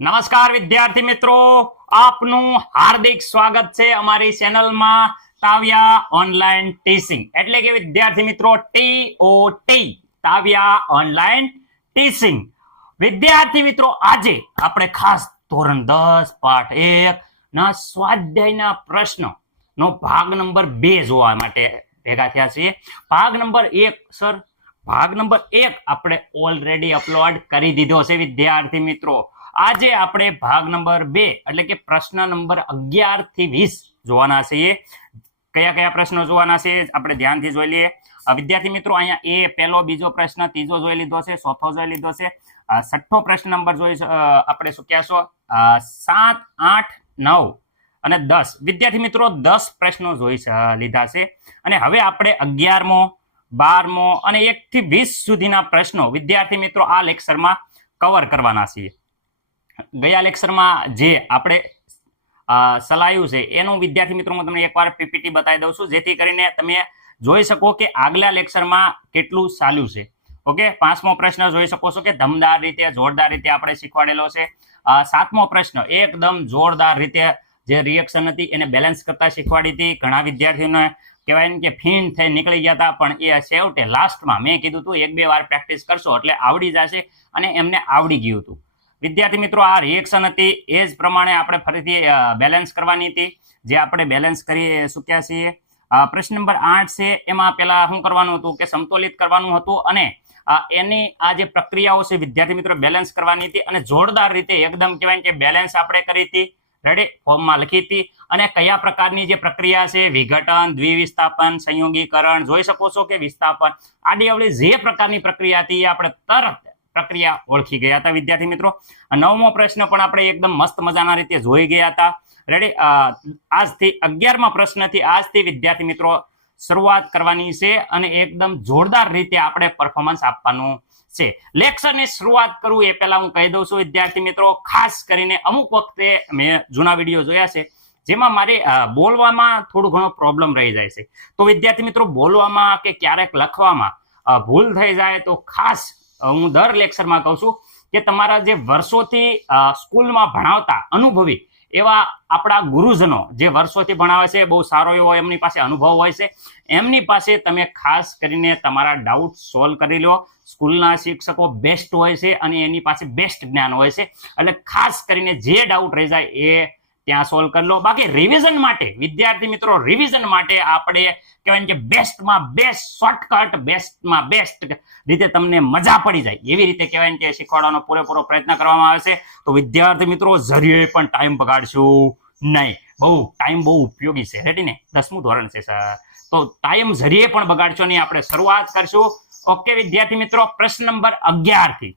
નમસ્કાર વિદ્યાર્થી મિત્રો, આપનું હાર્દિક સ્વાગત છે અમારી ચેનલમાં તાવ્યા ઓનલાઈન ટીચિંગ એટલે કે વિદ્યાર્થી મિત્રો TOT તાવ્યા ઓનલાઈન ટીચિંગ. વિદ્યાર્થી મિત્રો, આજે આપણે ખાસ ધોરણ 10 પાઠ 1 ના સ્વાધ્યાયના પ્રશ્નો નો ભાગ નંબર 2 જોવા માટે ભેગા થયા છીએ. ભાગ નંબર 1 સર, ભાગ નંબર 1 આપણે ઓલરેડી અપલોડ કરી દીધો છે વિદ્યાર્થી મિત્રો. આજે આપણે ભાગ નંબર 2 એટલે કે પ્રશ્ન નંબર 11 થી 20 જોવાના છીએ. કયા કયા પ્રશ્નો જોવાના છે આપણે ધ્યાનથી જોઈ લઈએ. વિદ્યાર્થી મિત્રો, અહીંયા એ પહેલો, બીજો પ્રશ્ન, ત્રીજો જોઈ લીધો છે, ચોથો જોઈ લીધો છે, છઠ્ઠો પ્રશ્ન નંબર જોઈ આપણે શું કહેશો 7, 8, 9 અને 10. વિદ્યાર્થી મિત્રો 10 પ્રશ્નો જોઈ લીધા છે અને હવે આપણે 11મો, 12મો અને 1 થી 20 સુધીના પ્રશ્નો વિદ્યાર્થી મિત્રો આ લેક્ચરમાં કવર કરવાના છીએ. ગયા લેક્ચરમાં જે આપણે ચલાવ્યું છે એનું વિદ્યાર્થી મિત્રો હું તમને એકવાર પીપીટી બતાવી દઉં છું, જેથી કરીને તમે જોઈ શકો કે આગલા લેક્ચરમાં કેટલું ચાલ્યું છે. ઓકે, 5મો પ્રશ્ન જોઈ શકો છો કે ધમદાર રીતે, જોરદાર રીતે આપણે શીખવાડેલો છે. 7મો પ્રશ્ન એકદમ જોરદાર રીતે જે રિએક્શન હતી એને બેલેન્સ કરતા શીખવાડી હતી. ઘણા વિદ્યાર્થીઓને કહેવાય ને કે ફીણ થઈ નીકળી ગયા હતા, પણ એ છેવટે લાસ્ટમાં મેં કીધું હતું 1-2 વાર પ્રેક્ટિસ કરશો એટલે આવડી જશે અને એમને આવડી ગયું હતું. વિદ્યાર્થી મિત્રો, આ રિએક્શન હતી એ જ પ્રમાણે આપણે ફરીથી બેલેન્સ કરવાની હતી, જે આપણે બેલેન્સ કરી ચૂક્યા છીએ. પ્રશ્ન નંબર 8 છે, એમાં પેલા શું કરવાનું હતું કે સમતોલિત કરવાનું હતું અને એની આ જે પ્રક્રિયાઓ છે વિદ્યાર્થી મિત્રો બેલેન્સ કરવાની હતી અને જોરદાર રીતે એકદમ કહેવાય કે બેલેન્સ આપણે કરી હતી. રેડી, ફોર્મમાં લખી હતી. અને કયા પ્રકારની જે પ્રક્રિયા છે, વિઘટન, દ્વિવિસ્થાપન, સંયોગીકરણ, જોઈ શકો છો કે વિસ્થાપન, આડી અવળી જે પ્રકારની પ્રક્રિયા હતી એ આપણે તરત પ્રક્રિયા ઓળખી ગયા હતા વિદ્યાર્થી મિત્રો. 9મો પ્રશ્ન પણ આપણે એકદમ મસ્ત મજાના રીતે જોઈ ગયા હતા. રેડી, આજથી 11મા પ્રશ્નથી આજથી વિદ્યાર્થી મિત્રો શરૂઆત કરવાની છે અને એકદમ જોરદાર રીતે આપણે પરફોર્મન્સ આપવાનું છે. લેક્ચરની શરૂઆત કરું એ પહેલા હું કહી દઉં છું વિદ્યાર્થી મિત્રો, ખાસ કરીને અમુક વખતે મેં જૂના વિડીયો જોયા છે જેમાં મારે બોલવામાં થોડું ઘણો પ્રોબ્લેમ રહી જાય છે. તો વિદ્યાર્થી મિત્રો, બોલવામાં કે ક્યારેક લખવામાં ભૂલ થઈ જાય તો ખાસ હું દર લેક્ચરમાં કહું છું કે તમારા જે વર્ષોથી સ્કૂલમાં ભણાવતા અનુભવી એવા આપણા ગુરુજનો જે વર્ષોથી ભણાવે છે, બહુ સારો એવો એમની પાસે અનુભવ હોય છે, એમની પાસે તમે ખાસ કરીને તમારા ડાઉટ સોલ્વ કરી લો. સ્કૂલના શિક્ષકો બેસ્ટ હોય છે અને એની પાસે બેસ્ટ જ્ઞાન હોય છે, એટલે ખાસ કરીને જે ડાઉટ રહી જાય એ ત્યાં સોલ્વ કરી લો. બાકી રિવિઝન માટે વિદ્યાર્થી મિત્રો, રિવિઝન માટે આપણે કહેવાય કે બેસ્ટમાં બેસ્ટ શોર્ટકટ, બેસ્ટમાં બેસ્ટ રીતે તમને મજા પડી જાય એવી રીતે કહેવાય કે શીખવાડવાનો પૂરેપૂરો પ્રયત્ન કરવામાં આવે છે. તો વિદ્યાર્થી મિત્રો જરીએ પણ ટાઈમ બગાડશું નહીં. ટાઈમ બહુ ઉપયોગી છે. રેડી ને, 10મું ધોરણ છે સર, તો ટાઈમ જરીએ પણ બગાડશો નહીં. આપણે શરૂઆત કરશું. ઓકે વિદ્યાર્થી મિત્રો, પ્રશ્ન નંબર 11 થી.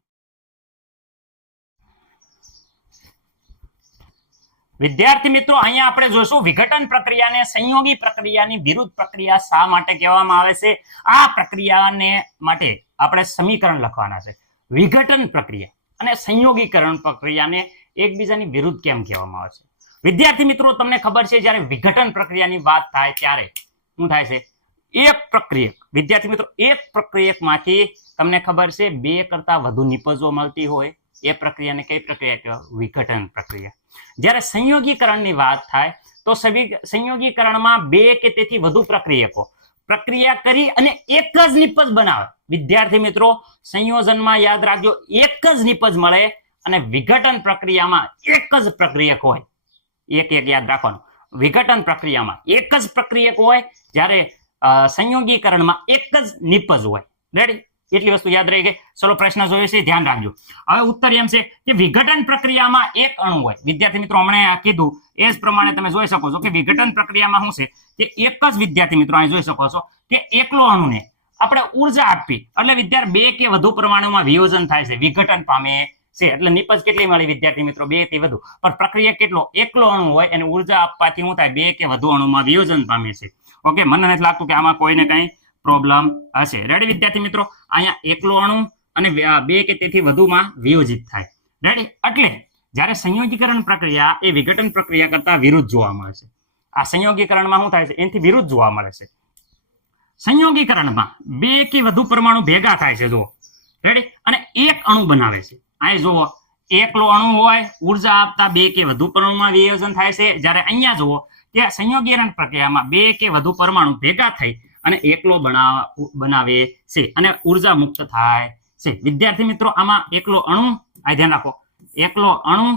વિદ્યાર્થી મિત્રો, અહીંયા આપણે જોઈશું વિઘટન પ્રક્રિયાને સંયોગી પ્રક્રિયાની વિરુદ્ધ પ્રક્રિયા શા માટે કહેવામાં આવે છે. આ પ્રક્રિયાને માટે આપણે સમીકરણ લખવાના છે. વિઘટન પ્રક્રિયા અને સંયોગીકરણ પ્રક્રિયાને એકબીજાની વિરુદ્ધ કેમ કહેવામાં આવે છે? વિદ્યાર્થી મિત્રો, તમને ખબર છે જ્યારે વિઘટન પ્રક્રિયાની વાત થાય ત્યારે શું થાય છે? એક પ્રક્રિયક, વિદ્યાર્થી મિત્રો, એક પ્રક્રિયકમાંથી તમને ખબર છે 2 કરતા વધુ નિપજો મળતી હોય એ પ્રક્રિયાને કઈ પ્રક્રિયા કહેવાય? વિઘટન પ્રક્રિયા. જ્યારે સંયોગીકરણની વાત થાય તો સંયોગીકરણમાં 2 કે તેથી વધુ પ્રક્રિયકો પ્રક્રિયા કરી અને એક જ નિપજ બનાવે. વિદ્યાર્થી મિત્રો, સંયોજનમાં યાદ રાખજો એક જ નિપજ મળે અને વિઘટન પ્રક્રિયામાં એક જ પ્રક્રિયક હોય. એક યાદ રાખવાનું, વિઘટન પ્રક્રિયામાં એક જ પ્રક્રિયક હોય, જ્યારે સંયોગીકરણમાં એક જ નિપજ હોય. રેડી, એટલી વસ્તુ યાદ રહી ગઈ. ચલો પ્રશ્ન જોઈએ છે, ધ્યાન રાખજો. હવે ઉત્તર એમ છે કે વિઘટન પ્રક્રિયામાં એક અણુ હોય. વિદ્યાર્થી મિત્રો, હમણાં કીધું એ જ પ્રમાણે તમે જોઈ શકો છો કે વિઘટન પ્રક્રિયામાં શું છે કે એક જ વિદ્યાર્થી મિત્રો અહીં જોઈ શકો છો કે એકલો અણુને આપણે ઉર્જા આપવી એટલે વિદ્યાર્થી 2 કે વધુ પરમાણુમાં વિયોજન થાય છે, વિઘટન પામે છે. એટલે નિપજ કેટલી મળી વિદ્યાર્થી મિત્રો? 2 થી વધુ. પણ પ્રક્રિયા કેટલો? એકલો અણુ હોય એને ઉર્જા આપવાથી શું થાય? 2 કે વધુ અણુમાં વિયોજન પામે છે. ઓકે, મને નથી લાગતું કે આમાં કોઈને કઈ પ્રોબ્લેમ હશે. રેડી વિદ્યાર્થી મિત્રો, અહીંયા એકલો અણુ અને 2 કે તેથી વધુમાં વિયોજિત થાય. રેડી, એટલે જ્યારે સંયોગીકરણ પ્રક્રિયા એ વિઘટન પ્રક્રિયા કરતા વિરુદ્ધ જોવા મળે છે. આ સંયોગીકરણમાં શું થાય છે? એનાથી વિરુદ્ધ જોવા મળે છે. સંયોગીકરણમાં 2 કે વધુ પરમાણુ ભેગા થાય છે, જો રેડી, અને એક અણુ બનાવે છે. અહીં જુઓ, એકલો અણુ હોય, ઉર્જા આપતા બે કે વધુ પરમાણુમાં વિયોજન થાય છે. જ્યારે અહીંયા જુઓ કે સંયોગીકરણ પ્રક્રિયામાં બે કે વધુ પરમાણુ ભેગા થઈ અને એકલો બનાવે છે અને ઉર્જા મુક્ત થાય છે. વિદ્યાર્થી મિત્રો, આમાં એકલો અણુ, આ ધ્યાન રાખો, એકલો અણુ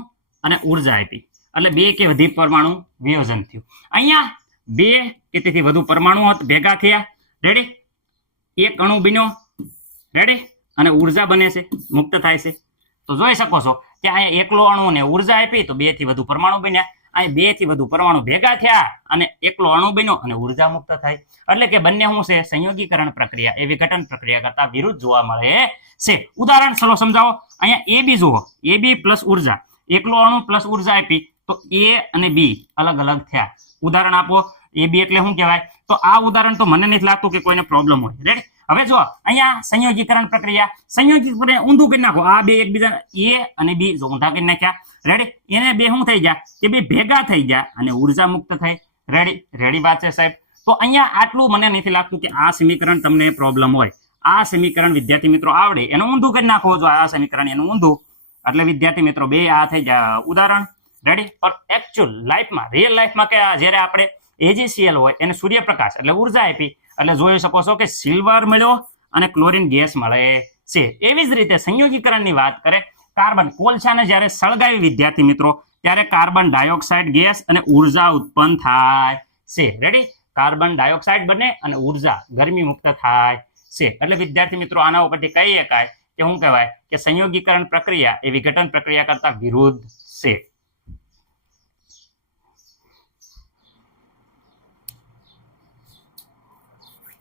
અને ઉર્જા આપી એટલે બે કે વધુ પરમાણુ વિયોજન થયું. અહીંયા બે કે તેથી વધુ પરમાણુ ભેગા થયા, રેડી, એક અણુ બન્યો, રેડી, અને ઉર્જા બને છે, મુક્ત થાય છે. તો જોઈ શકો છો કે અહીંયા એકલો અણુ ને ઉર્જા આપી તો બે થી વધુ પરમાણુ બન્યા. અહીં બે થી વધુ પરમાણુ ભેગા થયા અને એકલો અણુ બન્યો અને ઉર્જા મુક્ત થાય. એટલે કે બંને શું છે? સંયોગીકરણ પ્રક્રિયા એ વિઘટન પ્રક્રિયા કરતા વિરુદ્ધ જોવા મળે છે. ઉદાહરણ ચલો સમજાવો. અહીંયા એ બી જુઓ, એ બી પ્લસ ઉર્જા, એકલો અણુ પ્લસ ઉર્જા આપી તો એ અને બી અલગ અલગ થયા. ઉદાહરણ આપો. એ બી એટલે શું કહેવાય? તો આ ઉદાહરણ તો મને નથી લાગતું કે કોઈને પ્રોબ્લેમ હોય. રેડી? હવે જો અહીંયા સંયોગીકરણ પ્રક્રિયા, સંયોગીકરણ ઊંધું કરી નાખો. આ બે એકબીજા એ અને બી જો ઊંધા કરી નાખ્યા, રેડી, એને બે શું થઈ ગયા કે બે ભેગા થઈ ગયા અને ઉર્જા મુક્ત થઈ. રેડી વાત છે સાહેબ? તો અહીંયા આટલું મને નથી લાગતું કે આ સમીકરણ તમને પ્રોબ્લેમ હોય. આ સમીકરણ વિદ્યાર્થી મિત્રો આવડે એનું ઊંધું કરી નાખો. જો આ સમીકરણ એનું ઊંધું એટલે વિદ્યાર્થી મિત્રો બે આ થઈ જાય ઉદાહરણ. રેડી? પણ એકચ્યુઅલ લાઈફમાં, રિયલ લાઈફમાં કે જ્યારે આપણે AgCl હોય એને સૂર્યપ્રકાશ એટલે ઉર્જા આપી એટલે જોઈ શકો છો કે સિલ્વર મળ્યો અને ક્લોરીન ગેસ મળે છે. એવી જ રીતે સંયોગીકરણની વાત કરે, કાર્બન કોલસાને જ્યારે સળગાવી વિદ્યાર્થી મિત્રો ત્યારે કાર્બન ડાયોક્સાઇડ ગેસ અને ઉર્જા ઉત્પન્ન થાય છે. રેડી? કાર્બન ડાયોક્સાઇડ બને અને ઉર્જા ગરમી મુક્ત થાય છે. એટલે વિદ્યાર્થી મિત્રો આના ઉપરથી કહી શકાય કે શું કહેવાય કે સંયોગીકરણ પ્રક્રિયા એ વિઘટન પ્રક્રિયા કરતા વિરુદ્ધ છે.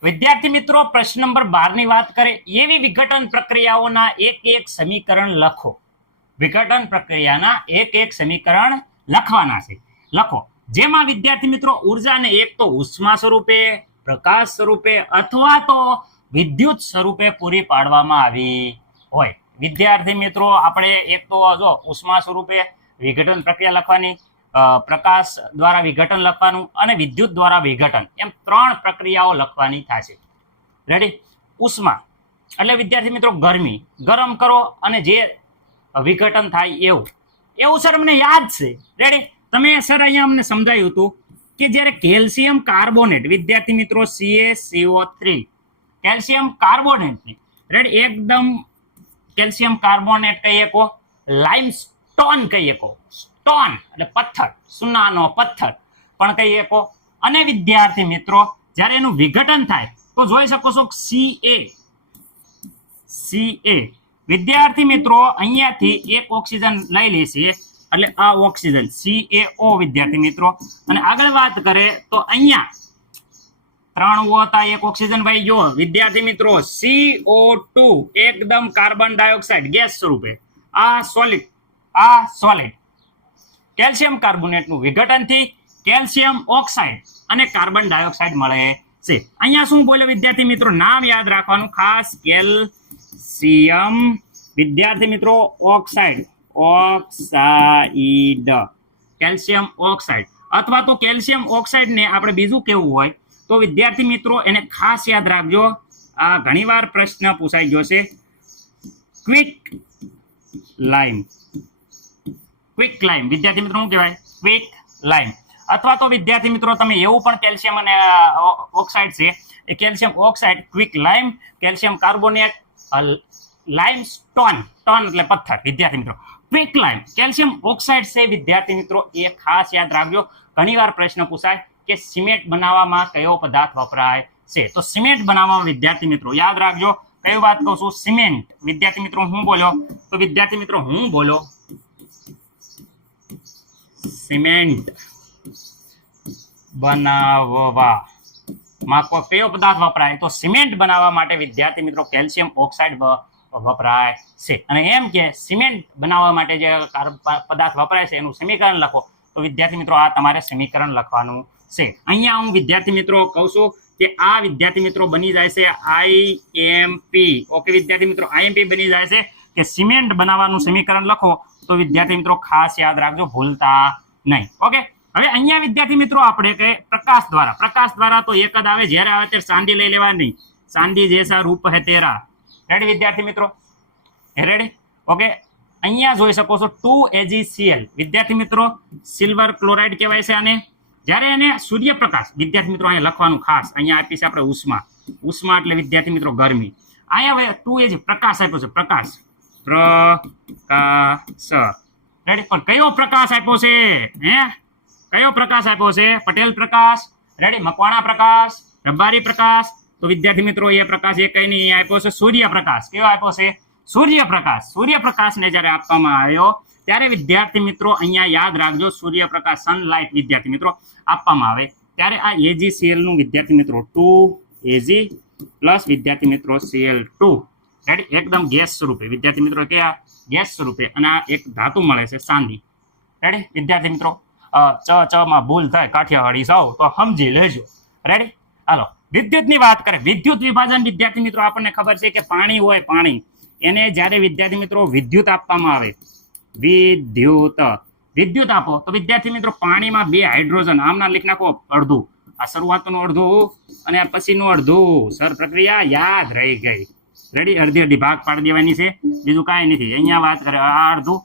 વિદ્યાર્થી મિત્રો, પ્રશ્ન નંબર 12 ની વાત કરે, એવી વિઘટન પ્રક્રિયાઓના એક સમીકરણ લખો. વિઘટન પ્રક્રિયાના એક સમીકરણ લખવાના છે. લખો જેમાં વિદ્યાર્થી મિત્રો ઉર્જાને એક તો ઉષ્મા સ્વરૂપે, પ્રકાશ સ્વરૂપે અથવા તો વિદ્યુત સ્વરૂપે પૂરી પાડવામાં આવી હોય. વિદ્યાર્થી મિત્રો આપણે એક તો જો ઉષ્મા સ્વરૂપે વિઘટન પ્રક્રિયા લખવાની, પ્રકાશ દ્વારા વિઘટન લખવાનું અને વિદ્યુત દ્વારા વિઘટન, એમ 3 પ્રક્રિયાઓ લખવાની થશે. રેડી? ઉષ્મા એટલે વિદ્યાર્થી મિત્રો ગરમી, ગરમ કરો અને જે વિઘટન થાય એવું સર અમને યાદ છે. રેડી? તમે સર અહીંયા અમને સમજાયું હતું કે જ્યારે કેલ્શિયમ કાર્બોનેટ વિદ્યાર્થી મિત્રો CaCO3 કેલ્શિયમ કાર્બોનેટની, રેડી, એકદમ કેલ્શિયમ કાર્બોનેટ કહીએ કો, લાઇમસ્ટોન કહીએ કો, સ્ટોન એટલે પથ્થર, સુનાનો પથ્થર પણ કહીએ કો. અને વિદ્યાર્થી મિત્રો જ્યારે એનું વિઘટન થાય તો જોઈ શકો છો Ca વિદ્યાર્થી મિત્રો અહીંયાથી એક ઓક્સિજન લઈ લેશે એટલે આ ઓક્સિજન CaO વિદ્યાર્થી મિત્રો. અને આગળ વાત કરે તો અહીંયા 3 હતા, એક ઓક્સિજન ભાઈ જો વિદ્યાર્થી મિત્રો CO2 એકદમ કાર્બન ડાયોક્સાઇડ ગેસ સ્વરૂપે, આ સોલિડ કેલ્શિયમ કાર્બોનેટનું વિઘટનથી કેલ્શિયમ ઓક્સાઇડ અને કાર્બન ડાયોક્સાઇડ મળે છે. અહીંયા શું બોલે વિદ્યાર્થી મિત્રો? નામ યાદ રાખવાનું ખાસ, કેલ્શિયમ વિદ્યાર્થી મિત્રો ઓક્સાઇડ, કેલ્શિયમ ઓક્સાઇડ અથવા તો કેલ્શિયમ ઓક્સાઇડ ને આપણે બીજું કેવું હોય તો વિદ્યાર્થી મિત્રો એને ખાસ યાદ રાખજો. આ ઘણીવાર પ્રશ્ન પૂછાઈ ગયો છે. ક્વિક લાઇમ વિદ્યાર્થી મિત્રો શું કહેવાય? ક્વિક લાઇમ. અથવા તો વિદ્યાર્થી મિત્રો તમે એવું પણ કેલ્શિયમ અને ઓક્સાઇડ છે એ કેલ્શિયમ ઓક્સાઇડ, ક્વિક લાઇમ, કેલ્શિયમ કાર્બોનેટ, લાઇમસ્ટોન, ટોન એટલે પથ્થર વિદ્યાર્થી મિત્રો, ક્વિક લાઇમ, કેલ્શિયમ ઓક્સાઇડ છે વિદ્યાર્થી મિત્રો એ ખાસ યાદ રાખજો. ઘણીવાર પ્રશ્ન પૂછાય કે સિમેન્ટ બનાવવામાં કયો પદાર્થ વપરાય છે? તો સિમેન્ટ બનાવવામાં વિદ્યાર્થી મિત્રો યાદ રાખજો. કઈ વાત કહું છું? સિમેન્ટ. વિદ્યાર્થી મિત્રો હું બોલ્યો તો વિદ્યાર્થી મિત્રો હું બોલ્યો સિમેન્ટ બનાવવામાં કયો પદાર્થ વપરાય? તો સિમેન્ટ બનાવવા માટે વિદ્યાર્થી મિત્રો કેલ્શિયમ ઓક્સાઇડ વપરાય છે. અને એમ કે સિમેન્ટ બનાવવા માટે જે પદાર્થ વપરાય છે એનું સમીકરણ લખો. તો વિદ્યાર્થી મિત્રો આ તમારે સમીકરણ લખવાનું છે. અહીંયા હું વિદ્યાર્થી મિત્રો કહું છું કે આ વિદ્યાર્થી મિત્રો બની જાય છે IMP. ઓકે વિદ્યાર્થી મિત્રો IMP બની જાય છે કે સિમેન્ટ બનાવવાનું સમીકરણ લખો. તો વિદ્યાર્થી મિત્રો ખાસ યાદ રાખજો, ભૂલતા નહીં. ઓકે, હવે અહીંયા વિદ્યાર્થી મિત્રો આપણે કે પ્રકાશ દ્વારા તો એક જ આવે, જ્યારે આવે ત્યારે ચાંદી લઈ લેવાની. ચાંદી જૈસા રૂપ હે તેરા. રેડી વિદ્યાર્થી મિત્રો? રેડી? ઓકે, અહીંયા જોઈ શકો છો 2AgCl વિદ્યાર્થી મિત્રો સિલ્વર ક્લોરાઇડ કહેવાય છે આને. જ્યારે એને સૂર્યપ્રકાશ વિદ્યાર્થી મિત્રો અહીંયા લખવાનું ખાસ અહીંયા આપી છે આપણે ઉષ્મા. ઉષ્મા એટલે વિદ્યાર્થી મિત્રો ગરમી. અહીંયા હવે 2Ag પ્રકાશ આપ્યો છે પ્રકાશ રેડી. પણ કયો પ્રકાશ આપ્યો છે કયો પ્રકાશ આપ્યો છે? પટેલ પ્રકાશ રેડી, મકવાણા પ્રકાશ, રબારી પ્રકાશ. તો વિદ્યાર્થી મિત્રો એ પ્રકાશ એ કઈ નહીં આપ્યો છે સૂર્યપ્રકાશ. કેવો આપ્યો છે? સૂર્યપ્રકાશ. સૂર્યપ્રકાશને જ્યારે આપવામાં આવ્યો ત્યારે વિદ્યાર્થી મિત્રો અહીંયા યાદ રાખજો સૂર્યપ્રકાશ સનલાઇટ વિદ્યાર્થી મિત્રો આપવામાં આવે ત્યારે આ AgCl નું વિદ્યાર્થી મિત્રો 2Ag પ્લસ વિદ્યાર્થી મિત્રો Cl2 રેડી એકદમ ગેસ સ્વરૂપે વિદ્યાર્થી મિત્રો કયા ગેસ સ્વરૂપે અને આ એક ધાતુ મળે છે ચાંદી રેડી વિદ્યાર્થી મિત્રો. ચ માં ભૂલ થાય કાઠિયાવાડી સાવ તો સમજી લેજો રેડી. હાલો વિદ્યુતની વાત કરે વિદ્યુત વિભાજન વિદ્યાર્થી મિત્રો આપણને ખબર છે કે પાણી હોય પાણી એને જ્યારે વિદ્યાર્થી મિત્રો વિદ્યુત આપવામાં આવે વિદ્યુત આપો તો વિદ્યાર્થી મિત્રો પાણીમાં 2 હાઇડ્રોજન આમના લીખ નાખો અડધું આ શરૂઆતનું અડધું અને આ પછીનું અડધું સર પ્રક્રિયા યાદ રહી ગઈ રેડી. અડધી ભાગ પાડી દેવાની છે બીજું કાંઈ નથી. અહીંયા વાત કરે આ અડધું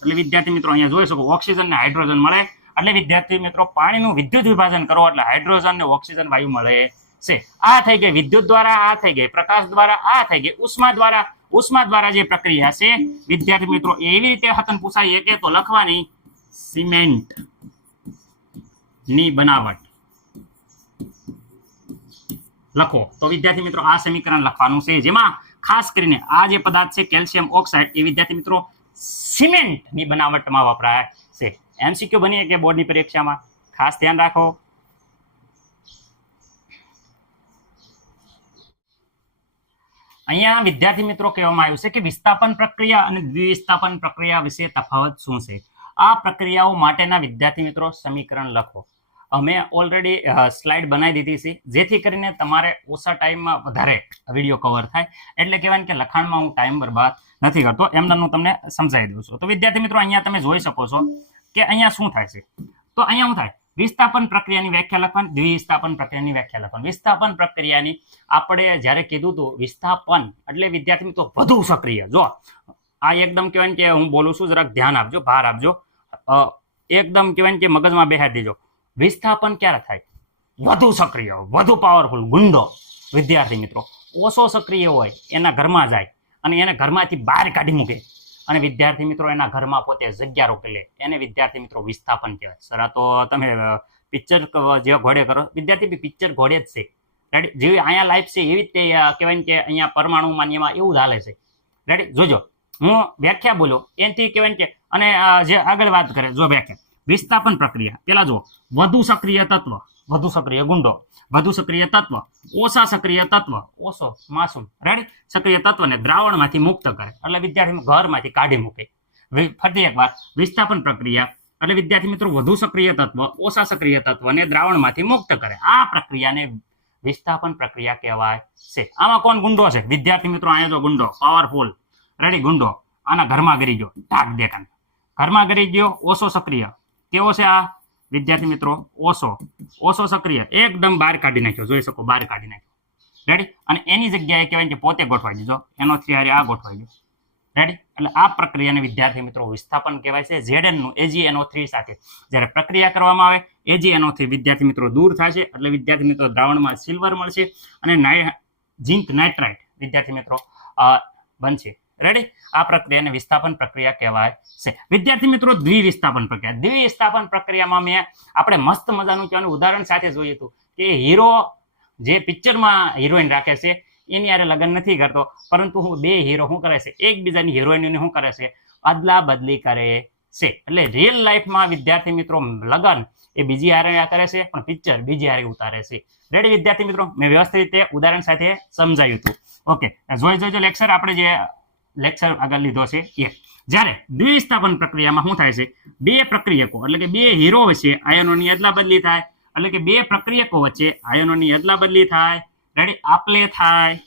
એટલે વિદ્યાર્થી મિત્રો અહીંયા જોઈ શકો ઓક્સિજન ને હાઇડ્રોજન મળે એટલે વિદ્યાર્થી મિત્રો પાણીનું વિદ્યુત વિભાજન કરો એટલે હાઇડ્રોજન ને ઓક્સિજન વાયુ મળે છે. આ થઈ ગઈ વિદ્યુત દ્વારા, આ થઈ ગઈ પ્રકાશ દ્વારા, આ થઈ ગઈ ઉષ્મા દ્વારા. ઉષ્મા દ્વારા જે પ્રક્રિયા છે વિદ્યાર્થી મિત્રો એવી રીતે હતન પૂછાય કે તો લખવાની સિમેન્ટ ની બનાવટ લખો. તો વિદ્યાર્થી મિત્રો આ સમીકરણ લખવાનું છે જેમાં ખાસ કરીને આ જે પદાર્થ છે કેલ્શિયમ ઓક્સાઇડ એ વિદ્યાર્થી મિત્રો સિમેન્ટ ની બનાવટમાં વપરાય છે. MCQ બની કે બોર્ડની પરીક્ષામાં ખાસ ધ્યાન રાખો. અહીંયા વિદ્યાર્થી મિત્રો કહેવામાં આવ્યું છે કે વિસ્થાપન પ્રક્રિયા અને દ્વિવિસ્થાપન પ્રક્રિયા વિશે તફાવત શું છે. આ પ્રક્રિયાઓ માટેના વિદ્યાર્થી મિત્રો સમીકરણ લખો. અમે ઓલરેડી સ્લાઇડ બનાવી દીધી છે જેથી કરીને તમારે ઓછા ટાઈમમાં વધારે વિડીયો કવર થાય એટલે કહેવાય કે લખાણમાં હું ટાઈમ બરબાદ નથી કરતો એમને હું તમને સમજાવી દઉં છું. તો વિદ્યાર્થી મિત્રો અહીંયા તમે જોઈ શકો છો કે અહીંયા શું થાય છે. તો અહીંયા શું થાય વિસ્થાપન પ્રક્રિયાની વ્યાખ્યા લખવાની દ્વિવિસ્થાપન પ્રક્રિયાની વ્યાખ્યા લખવાની. વિસ્થાપન પ્રક્રિયાની આપણે જ્યારે કીધું હતું વિસ્થાપન એટલે વિદ્યાર્થી મિત્રો વધુ સક્રિય. જો આ એકદમ કહેવાય કે હું બોલું છું જરાક ધ્યાન આપજો ભાર આપજો એકદમ કહેવાય કે મગજમાં બેહાડી દેજો. વિસ્થાપન ક્યારે થાય? વધુ સક્રિય વધુ પાવરફુલ ગુંડો વિદ્યાર્થી મિત્રો ઓછો સક્રિય હોય એના ઘરમાં જાય અને એને ઘરમાંથી બહાર કાઢી મૂકે અને વિદ્યાર્થી મિત્રો એના ઘરમાં પોતે જગ્યા રોકી લે એને વિદ્યાર્થી મિત્રો વિસ્થાપન કહેવાય. સર આ તો તમે પિક્ચર જે ઘોડે કરો વિદ્યાર્થી પિક્ચર ઘોડે જ છે રેડી. જેવી અહીંયા લાઈફ છે એવી રીતે કહેવાય કે અહીંયા પરમાણુ માન્યમાં એવું ચાલે છે રેડી. જોજો હું વ્યાખ્યા બોલો એનાથી કહેવાય કે અને જે આગળ વાત કરે જો વ્યાખ્યા વિસ્થાપન પ્રક્રિયા પેલા જો વધુ સક્રિય તત્વ વધુ સક્રિય ગુંડો વધુ સક્રિય તત્વ ઓછા સક્રિય તત્વ ઓછો માસૂમ રેડી સક્રિય તત્વને દ્રાવણમાંથી મુક્ત કરે એટલે વિદ્યાર્થી ઘરમાંથી કાઢી મૂકે. ફરી એકવાર વિસ્થાપન પ્રક્રિયા એટલે વિદ્યાર્થી મિત્રો વધુ સક્રિય તત્વ ઓછા સક્રિય તત્વને દ્રાવણમાંથી મુક્ત કરે આ પ્રક્રિયાને વિસ્થાપન પ્રક્રિયા કહેવાય છે. આમાં કોણ ગુંડો છે વિદ્યાર્થી મિત્રો? અહીંયા જો ગુંડો પાવરફુલ રેડી ગુંડો આના ઘરમાં ગરી ગયો ઢાક દેખાન ઘરમાં ગરી ગયો ઓછો સક્રિય કેવો છે આ વિદ્યાર્થી મિત્રો? ઓછો સક્રિય એકદમ બહાર કાઢી નાખ્યો જોઈ શકો બહાર કાઢી નાખ્યો રેડી. અને એની જગ્યાએ કહેવાય કે પોતે ગોઠવાઈ દીધો NO3 હારે આ ગોઠવાઈ ગયો રેડી. એટલે આ પ્રક્રિયાને વિદ્યાર્થી મિત્રો વિસ્થાપન કહેવાય છે. Zn નું AgNO3 સાથે જ્યારે પ્રક્રિયા કરવામાં આવે AgNO3 વિદ્યાર્થી મિત્રો દૂર થશે એટલે વિદ્યાર્થી મિત્રો દ્રાવણમાં સિલ્વર મળશે અને ઝિંક નાઇટ્રાઇટ વિદ્યાર્થી મિત્રો બનશે રેડી. આ પ્રક્રિયાને વિસ્થાપન પ્રક્રિયા કહેવાય છે. વિદ્યાર્થી મિત્રો દ્વિવિસ્થાપન પ્રક્રિયામાં મેં આપણે મસ્ત મજાનું કહેવાનું ઉદાહરણ સાથે જોયું હતું કે હીરો જે પિક્ચરમાં હિરોઈન રાખે છે એની યારે લગ્ન નથી કરતો પરંતુ બે હીરો શું કરે છે એકબીજાની હિરોઈનની શું કરે છે અદલા બદલી કરે છે. એટલે રિયલ લાઈફમાં વિદ્યાર્થી મિત્રો લગ્ન એ બીજી હારે કરે છે પણ પિક્ચર બીજી હારે ઉતારે છે રેડી. વિદ્યાર્થી મિત્રો મેં વ્યવસ્થિત રીતે ઉદાહરણ સાથે સમજાવ્યું હતું. ઓકે જોઈજો લેક્ચર આપણે જે લેક્ચર આગળ લીધો છે એ જ્યારે દ્વિવિસ્થાપન પ્રક્રિયામાં શું થાય છે બે પ્રક્રિયકો એટલે કે બે હીરો વચ્ચે આયનોની અદલા બદલી થાય એટલે કે બે પ્રક્રિયકો વચ્ચે આયનોની અદલા બદલી થાય રેડી આપલે થાય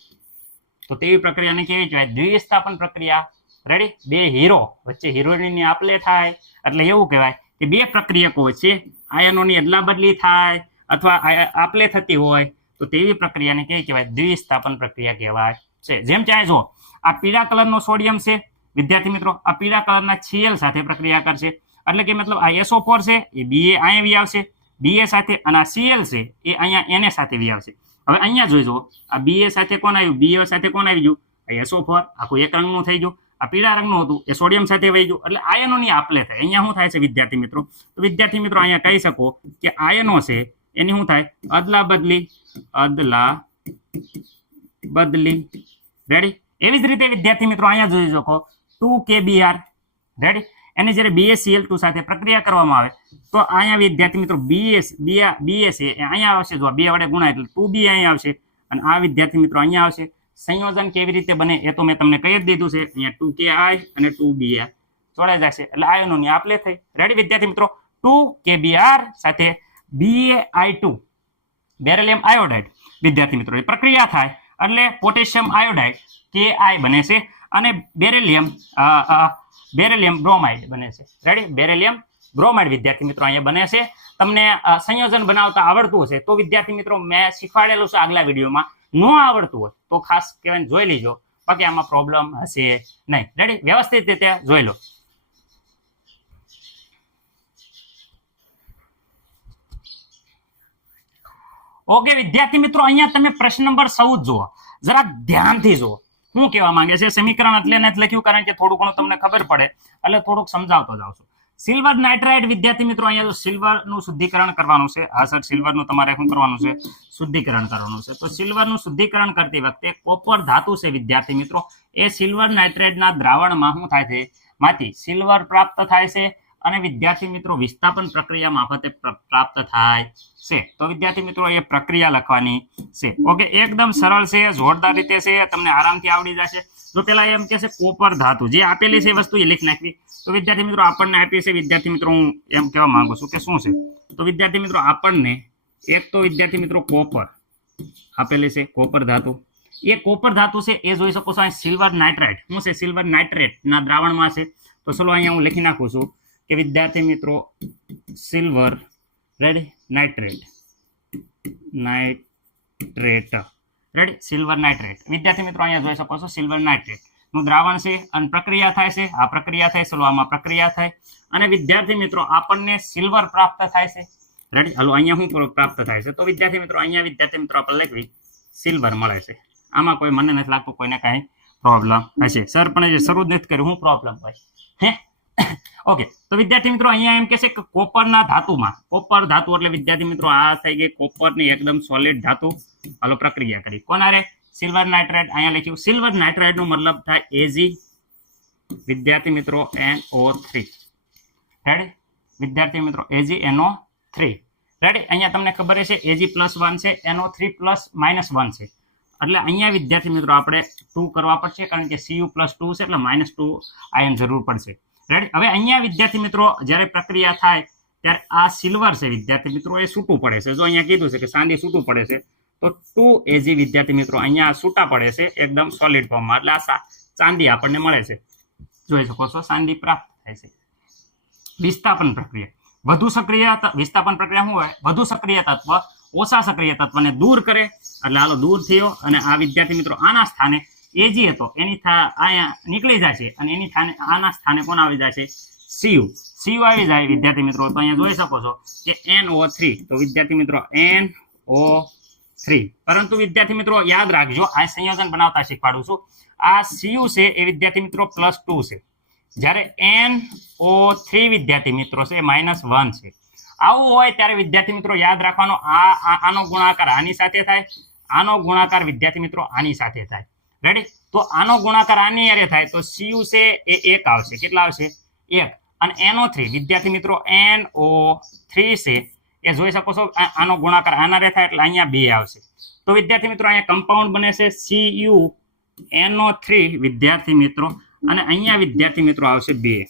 તો તેવી પ્રક્રિયાને કેવી કહેવાય દ્વિવિસ્થાપન પ્રક્રિયા રેડી. બે હીરો વચ્ચે હિરોઈનની આપલે થાય એટલે એવું કહેવાય કે બે પ્રક્રિયકો વચ્ચે આયનોની અદલા બદલી થાય અથવા આપલે થતી હોય તો તેવી પ્રક્રિયાને કેવી કહેવાય દ્વિવિસ્થાપન પ્રક્રિયા કહેવાય છે. જેમ ચાહે જો આ પીળા કલરનો સોડિયમ છે વિદ્યાર્થી મિત્રો આ પીળા કલરના Cl સાથે પ્રક્રિયા કરશે, એટલે કે મતલબ આ SO4 છે એ Ba અહીંયા વી આવશે, Ba સાથે, અને આ Cl છે એ અહીંયા Na સાથે વી આવશે. હવે અહીંયા જોઈ જુઓ, આ Ba સાથે કોણ આવ્યું, Ba સાથે કોણ આવી ગયું, આ SO4 આખું એક રંગનું થઈ ગયું. આ પીળા રંગનું હતું એ સોડિયમ સાથે વહી ગયું, એટલે આયનોની આપલે થાય. અહીંયા શું થાય છે વિદ્યાર્થી મિત્રો, તો વિદ્યાર્થી મિત્રો અહીંયા કહી શકો કે આયનો છે એની શું થાય, અદલા બદલી. રેડી. એવી જ રીતે વિદ્યાર્થી મિત્રો અહીંયા જોઈ શકો 2KBr. રેડી. એની જ્યારે BaCl2 સાથે પ્રક્રિયા કરવામાં આવે તો અહીંયા વિદ્યાર્થી મિત્રો BS એ અહીંયા આવશે, જો 2 વડે ગુણાય એટલે 2B અહીંયા આવશે, અને આ વિદ્યાર્થી મિત્રો અહીંયા આવશે. સંયોજન કેવી રીતે બને એ તો મેં તમને કહી જ દીધું છે. અહીંયા 2Ki અને 2Bi જોડાઈ જશે એટલે આયનોની આપલે થઈ. રેડી વિદ્યાર્થી મિત્રો, 2KBr સાથે BaI2 બેરિલિયમ આયોડાઇડ વિદ્યાર્થી મિત્રો એ પ્રક્રિયા થાય એટલે પોટેશિયમ આયોડાઇડ Ki બને છે, અને બેરિલિયમ બ્રોમાઇડ બને છે. રેડી. બેરિલિયમ બ્રોમાઇડ વિદ્યાર્થી મિત્રો અહીંયા બને છે. તમને સંયોજન બનાવતા આવડતું હશે તો વિદ્યાર્થી મિત્રો મેં શીખવાડેલું છે આગલા વિડીયોમાં. ન આવડતું હોય તો ખાસ કહેવાય જોઈ લીજો, બાકી આમાં પ્રોબ્લેમ હશે નહીં. રેડી. વ્યવસ્થિત રીતે જોઈ લો. ઓકે વિદ્યાર્થી મિત્રો, અહીંયા તમે પ્રશ્ન નંબર 14 જુઓ, જરા ધ્યાનથી જુઓ શું કહેવા માંગે છે. સમીકરણ એટલે નથી લખ્યું કારણ કે થોડું ઘણું તમને ખબર પડે એટલે થોડુંક સમજાવતો જાઉં છું. સિલ્વર નાઇટ્રાઇડ વિદ્યાર્થી મિત્રો અહીંયા જો સિલ્વરનું શુદ્ધિકરણ કરવાનું છે. હા સર, સિલ્વરનું તમારે શું કરવાનું છે, શુદ્ધિકરણ કરવાનું છે. તો સિલ્વરનું શુદ્ધિકરણ કરતી વખતે કોપર ધાતુ છે વિદ્યાર્થી મિત્રો, એ સિલ્વર નાઇટ્રેટના દ્રાવણમાં શું થાય છે, માંથી સિલ્વર પ્રાપ્ત થાય છે, અને વિદ્યાર્થી મિત્રો વિસ્થાપન પ્રક્રિયા મારફતે પ્રાપ્ત થાય છે. તો વિદ્યાર્થી મિત્રો એ પ્રક્રિયા લખવાની છે. ઓકે, એકદમ સરળ છે, જોરદાર રીતે છે, તમને આરામથી આવડી જશે. જો પેલા એમ કે છે કોપર ધાતુ જે આપેલી છે વસ્તુ એ લખી નાખવી. તો વિદ્યાર્થી મિત્રો આપણને આપી છે વિદ્યાર્થી મિત્રો, હું એમ કહેવા માંગુ છું કે શું છે. તો વિદ્યાર્થી મિત્રો આપણને એક તો વિદ્યાર્થી મિત્રો કોપર આપેલી છે, કોપર ધાતુ. એ કોપર ધાતુ છે એ જોઈ શકો છો અહીં સિલ્વર નાઇટ્રાઇટ શું છે, સિલ્વર નાઇટ્રેટના દ્રાવણમાં છે. તો ચલો અહીંયા હું લખી નાખું છું કે વિદ્યાર્થી મિત્રો silver ready nitrate ready, silver nitrate વિદ્યાર્થી મિત્રો અહીંયા જોઈ શકો છો સિલ્વર નાઇટ્રેટ નું દ્રાવણ છે, અને પ્રક્રિયા થાય છે. આ પ્રક્રિયા થાય, ચલો આમાં પ્રક્રિયા થાય, અને વિદ્યાર્થી મિત્રો આપણને સિલ્વર પ્રાપ્ત થાય છે. રેડી. હાલો અહીંયા શું પ્રાપ્ત થાય છે, તો વિદ્યાર્થી મિત્રો અહીંયા વિદ્યાર્થી મિત્રો આપણે લખવી સિલ્વર મળે છે. આમાં કોઈ મને નથી લાગતું કોઈને કાંઈ પ્રોબ્લેમ હશે. સર પણ જે શરૂ જ નથી કર્યું, હું પ્રોબ્લેમ ભાઈ હે. ઓકે, તો વિદ્યાર્થી મિત્રો અહીંયા એમ કે છે કે કોપરના ધાતુમાં, કોપર ધાતુ એટલે વિદ્યાર્થી મિત્રો આ થઈ ગઈ કોપરની એકદમ સોલિડ ધાતુ. હાલો પ્રક્રિયા કરી કોના રે, સિલ્વર નાઇટ્રેટ. અહીંયા લખ્યું સિલ્વર નાઇટ્રેટ નો મતલબ થાય Ag વિદ્યાર્થી મિત્રો NO3. રેડી વિદ્યાર્થી મિત્રો AgNO3. રેડી. અહીંયા તમને ખબર છે Ag+1 છે, NO3+-1 છે, એટલે અહીંયા વિદ્યાર્થી મિત્રો આપણે 2 કરવા પડશે કારણ કે Cu+2 છે એટલે -2 આયન જરૂર પડશે. રેડી. હવે અહીંયા વિદ્યાર્થી મિત્રો જ્યારે પ્રક્રિયા થાય ત્યારે આ સિલ્વર છે વિદ્યાર્થી મિત્રો એ છૂટું પડે છે. જો અહીંયા કીધું છે કે ચાંદી છૂટું પડે છે તો 2Ag વિદ્યાર્થી મિત્રો અહીંયા છૂટા પડે છે એકદમ સોલિડ ફોર્મમાં, એટલે આ ચાંદી આપણને મળે છે. જોઈ શકો છો ચાંદી પ્રાપ્ત થાય છે. વિસ્થાપન પ્રક્રિયા, વધુ સક્રિય વિસ્થાપન પ્રક્રિયા શું હોય, વધુ સક્રિય તત્વ ઓછા સક્રિય તત્વને દૂર કરે. એટલે હાલો દૂર થયો, અને આ વિદ્યાર્થી મિત્રો આના સ્થાને Ag હતો એની અહીંયા નીકળી જાય છે, અને એની સ્થાને આના સ્થાને કોણ આવી જાય છે, Cu આવી જાય વિદ્યાર્થી મિત્રો. તો અહીંયા જોઈ શકો છો કે NO3, તો વિદ્યાર્થી મિત્રો NO3. પરંતુ વિદ્યાર્થી મિત્રો યાદ રાખજો, આ સંયોજન બનાવતા શીખવાડું છું. આ Cu છે એ વિદ્યાર્થી મિત્રો +2 છે, જ્યારે NO3 વિદ્યાર્થી મિત્રો છે -1 છે. આવું હોય ત્યારે વિદ્યાર્થી મિત્રો યાદ રાખવાનો આનો ગુણાકાર આની સાથે થાય, આનો ગુણાકાર વિદ્યાર્થી મિત્રો આની સાથે થાય. રેડી. તો આનો ગુણાકાર આની હારે થાય તો Cu છે એ 1 આવશે. કેટલા આવશે, 1. અને NO3 વિદ્યાર્થી મિત્રો NO3 છે એ જોઈ શકો છો આનો ગુણાકાર આના હારે થાય એટલે અહીંયા 2 આવશે. તો વિદ્યાર્થી મિત્રો અહીંયા કમ્પાઉન્ડ બને છે CuNO3 વિદ્યાર્થી મિત્રો, અને અહીંયા વિદ્યાર્થી મિત્રો આવશે 2.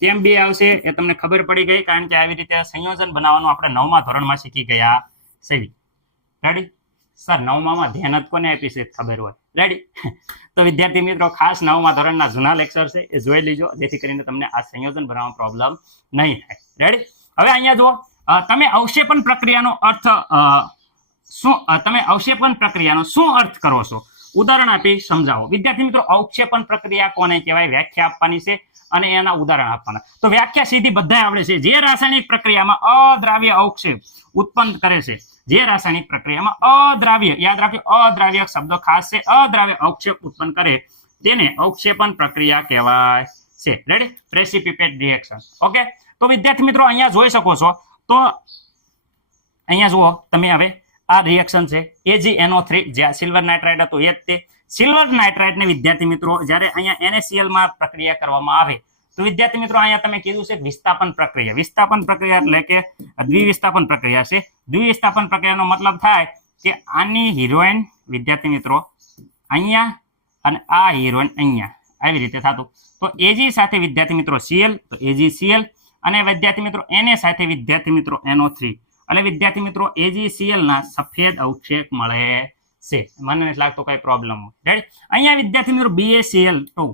કેમ 2 આવશે એ તમને ખબર પડી ગઈ, કારણ કે આવી રીતે સંયોજન બનાવવાનું આપણે 9મા ધોરણમાં શીખી ગયા છે. રેડી. સર 9માં ધ્યાન જ કોને આપી છે ખબર હોય. રેડી. તો વિદ્યાર્થી મિત્રો ખાસ 9મા ધોરણના જૂના લેક્ચર છે એ જોઈ લીજો, જેથી કરીને તમને આ સંયોજન બનાવવામાં પ્રોબ્લેમ નહીં થાય. રેડી. હવે અહીંયા જુઓ, તમે અવક્ષેપણ પ્રક્રિયાનો અર્થ શું, તમે અવક્ષેપણ પ્રક્રિયાનો શું અર્થ કરો છો, ઉદાહરણ આપી સમજાવો. વિદ્યાર્થી મિત્રો અવક્ષેપણ પ્રક્રિયા કોને કહેવાય, વ્યાખ્યા આપવાની છે અને એના ઉદાહરણ આપવાના. તો વ્યાખ્યા સીધી બધાય આવડે છે. જે રાસાયણિક પ્રક્રિયામાં અદ્રાવ્ય અવક્ષેપ ઉત્પન્ન કરે છે, જે રાસાયણિક પ્રક્રિયામાં અદ્રાવ્ય, યાદ રાખજો અદ્રાવ્ય શબ્દ ખાસ છે, અદ્રાવ્ય અવક્ષેપ ઉત્પન્ન કરે તેને અવક્ષેપણ પ્રક્રિયા કહેવાય છે. Ready, પ્રેસિપિટેટ reaction. ઓકે, તો વિદ્યાર્થી મિત્રો અહીંયા જોઈ શકો છો. તો અહીંયા જુઓ તમે, હવે આ રિએક્શન છે AgNO3, જ્યાં સિલ્વર નાઇટ્રાઇડ હતો એ જ તે. સિલ્વર નાઇટ્રાઇડ ને વિદ્યાર્થી મિત્રો જ્યારે અહીંયા NaCl માં પ્રક્રિયા કરવામાં આવે તો વિદ્યાર્થી મિત્રો અહીંયા તમે કીધું છે વિસ્થાપન પ્રક્રિયા. વિસ્થાપન પ્રક્રિયા એટલે કે દ્વિવિસ્થાપન પ્રક્રિયા છે. દ્વિવિસ્થાપન પ્રક્રિયાનો મતલબ થાય કે આની હિરોઈન વિદ્યાર્થી મિત્રો અહીંયા અને આ હિરોઈન અહીંયા, આવી રીતે થતું. તો Ag સાથે વિદ્યાર્થી મિત્રો Cl, તો AgCl, અને વિદ્યાર્થી મિત્રો Na સાથે વિદ્યાર્થી મિત્રો NO3, અને વિદ્યાર્થી મિત્રો AgCl ના સફેદ અવક્ષેપ મળે છે. મને નથી લાગતો કઈ પ્રોબ્લેમ હોય. રેડી, અહીંયા વિદ્યાર્થી મિત્રો BaCl2,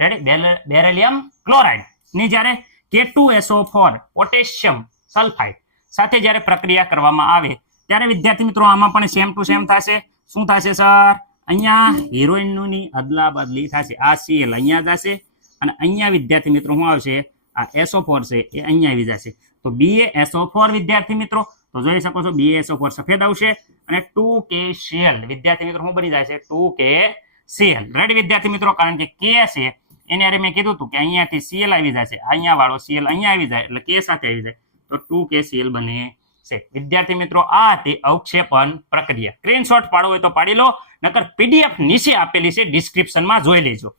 રેડી, બેરિલિયમ ક્લોરાઇડ ની જ્યારે K2SO4 પોટેશિયમ સલ્ફાઇડ સાથે જ્યારે પ્રક્રિયા કરવામાં આવે ત્યારે વિદ્યાર્થી મિત્રો આમાં પણ સેમ ટુ સેમ થશે. શું થશે સર? અહીંયા હિરોઈનની અદલા બદલી થશે. આ Cl અહીંયા જશે અને અહીંયા વિદ્યાર્થી મિત્રો શું આવશે? આ SO4 છે એ અહીંયા આવી જશે. તો BaSO4 વિદ્યાર્થી મિત્રો તો જોઈ શકો છો BaSO4 સફેદ આવશે અને 2KCl વિદ્યાર્થી મિત્રો શું બની જાય છે? 2KCl. રેડી વિદ્યાર્થી મિત્રો, કારણ કે K છે એને અરે મેં કીધું હતું કે અહીંયાથી Cl આવી જાય છે, અહીંયા વાળો Cl અહીંયા આવી જાય એટલે K સાથે આવી જાય તો 2KCl બને છે. વિદ્યાર્થી મિત્રો આ હતી અવક્ષેપણ પ્રક્રિયા. સ્ક્રીનશોટ પાડવો હોય તો પાડી લો, નકર PDF નીચે આપેલી છે, ડિસ્ક્રિપ્શનમાં જોઈ લેજો.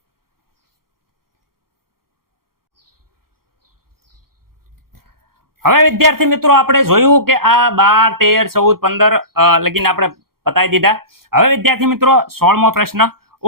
હવે વિદ્યાર્થી મિત્રો આપણે જોયું કે આ 12, 13, 14, 15 લગીને આપણે પતાવી દીધા. હવે વિદ્યાર્થી મિત્રો 16મો પ્રશ્ન,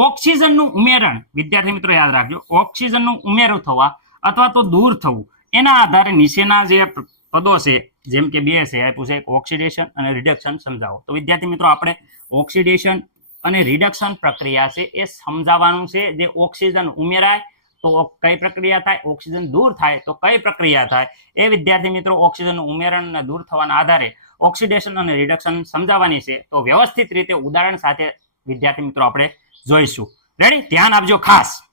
ઓક્સિજનનું ઉમેરણ. વિદ્યાર્થી મિત્રો યાદ રાખજો, ઓક્સિજનનું ઉમેરું થવા અથવા તો દૂર થવું એના આધારે નીચેના જે પદો છે જેમ કે બે છે આપ્યું છે, ઓક્સિડેશન અને રિડક્શન સમજાવો. તો વિદ્યાર્થી મિત્રો આપણે ઓક્સિડેશન અને રિડક્શન પ્રક્રિયા છે એ સમજાવવાનું છે. જે ઓક્સિજન ઉમેરાય તો કઈ પ્રક્રિયા થાય, ઓક્સિજન દૂર થાય તો કઈ પ્રક્રિયા થાય, એ વિદ્યાર્થી મિત્રો ઓક્સિજન ઉમેરણ અને દૂર થવાના આધારે ઓક્સિડેશન અને રિડક્શન સમજાવવાની છે. તો વ્યવસ્થિત રીતે ઉદાહરણ સાથે વિદ્યાર્થી મિત્રો આપણે જોઈશું. રેડી, ધ્યાન આપજો ખાસ.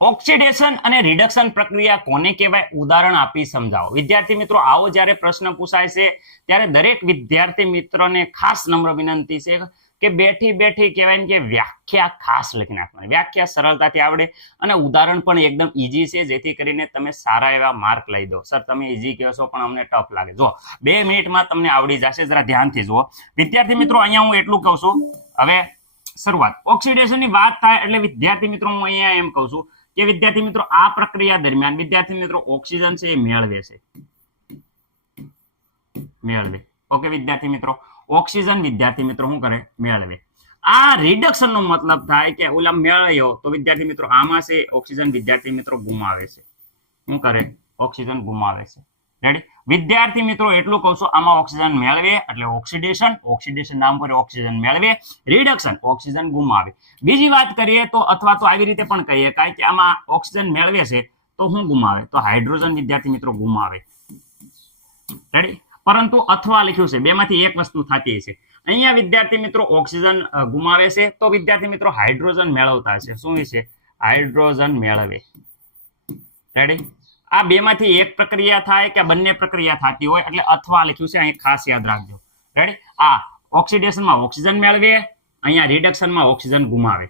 ઓક્સિડેશન અને રિડક્શન પ્રક્રિયા કોને કહેવાય, ઉદાહરણ આપી સમજાવો. વિદ્યાર્થી મિત્રો આવો જ્યારે પ્રશ્ન પૂછાય છે ત્યારે દરેક વિદ્યાર્થી મિત્રોને ખાસ નમ્ર વિનંતી છે કે બેઠી બેઠી કહેવાય ને કે વ્યાખ્યા ખાસ લખી નાખવાની. વ્યાખ્યા સરળતાથી આવડે અને ઉદાહરણ પણ એકદમ ઈઝી છે, જેથી કરીને તમે સારા એવા માર્ક લઈ દો. સર તમે ઈઝી કહો છો પણ અમને ટફ લાગે. જો 2 મિનિટમાં તમને આવડી જશે, જરા ધ્યાનથી જુઓ. વિદ્યાર્થી મિત્રો અહીંયા હું એટલું કહું છું. હવે શરૂઆત ઓક્સિડેશનની વાત થાય એટલે વિદ્યાર્થી મિત્રો હું અહીંયા એમ કહું છું કે વિદ્યાર્થી મિત્રો આ પ્રક્રિયા દરમિયાન વિદ્યાર્થી મિત્રો ઓક્સિજન છે એ મેળવે છે, મેળવે. ઓકે વિદ્યાર્થી મિત્રો, ઓક્સિજન વિદ્યાર્થી મિત્રો શું કરે? મેળવે. આ રિડક્શન નો મતલબ થાય કે ઓલા મેળવ્યો તો વિદ્યાર્થી મિત્રો આમાં છે ઓક્સિજન વિદ્યાર્થી મિત્રો ગુમાવે છે. શું કરે? ઓક્સિજન ગુમાવે છે. રેડી વિદ્યાર્થી મિત્રો એટલું કહું છું, આમાં ઓક્સિજન મેળવે એટલે ઓક્સિડેશન, ઓક્સિડેશન નામ પર ઓક્સિજન મેળવે, રિડક્શન ઓક્સિજન ગુમાવે. બીજી વાત કરીએ તો અથવા તો આવી રીતે પણ કહીએ કારણ કે આમાં ઓક્સિજન મેળવે છે તો શું ગુમાવે? તો હાઇડ્રોજન વિદ્યાર્થી મિત્રો ગુમાવે. રેડી, પરંતુ અથવા લખ્યું છે, બેમાંથી એક વસ્તુ થતી છે. અહીંયા વિદ્યાર્થી મિત્રો ઓક્સિજન ગુમાવે છે તો વિદ્યાર્થી મિત્રો હાઇડ્રોજન મેળવતા છે. શું છે? હાઇડ્રોજન મેળવે. રેડી, આ બેમાંથી એક પ્રક્રિયા થાય કે બંને પ્રક્રિયા થતી હોય એટલે અથવા લખ્યું છે, અહીં ખાસ યાદ રાખજો. રેડી, આ ઓક્સિડેશનમાં ઓક્સિજન મેળવે, અહીંયા રિડક્શનમાં ઓક્સિજન ગુમાવે.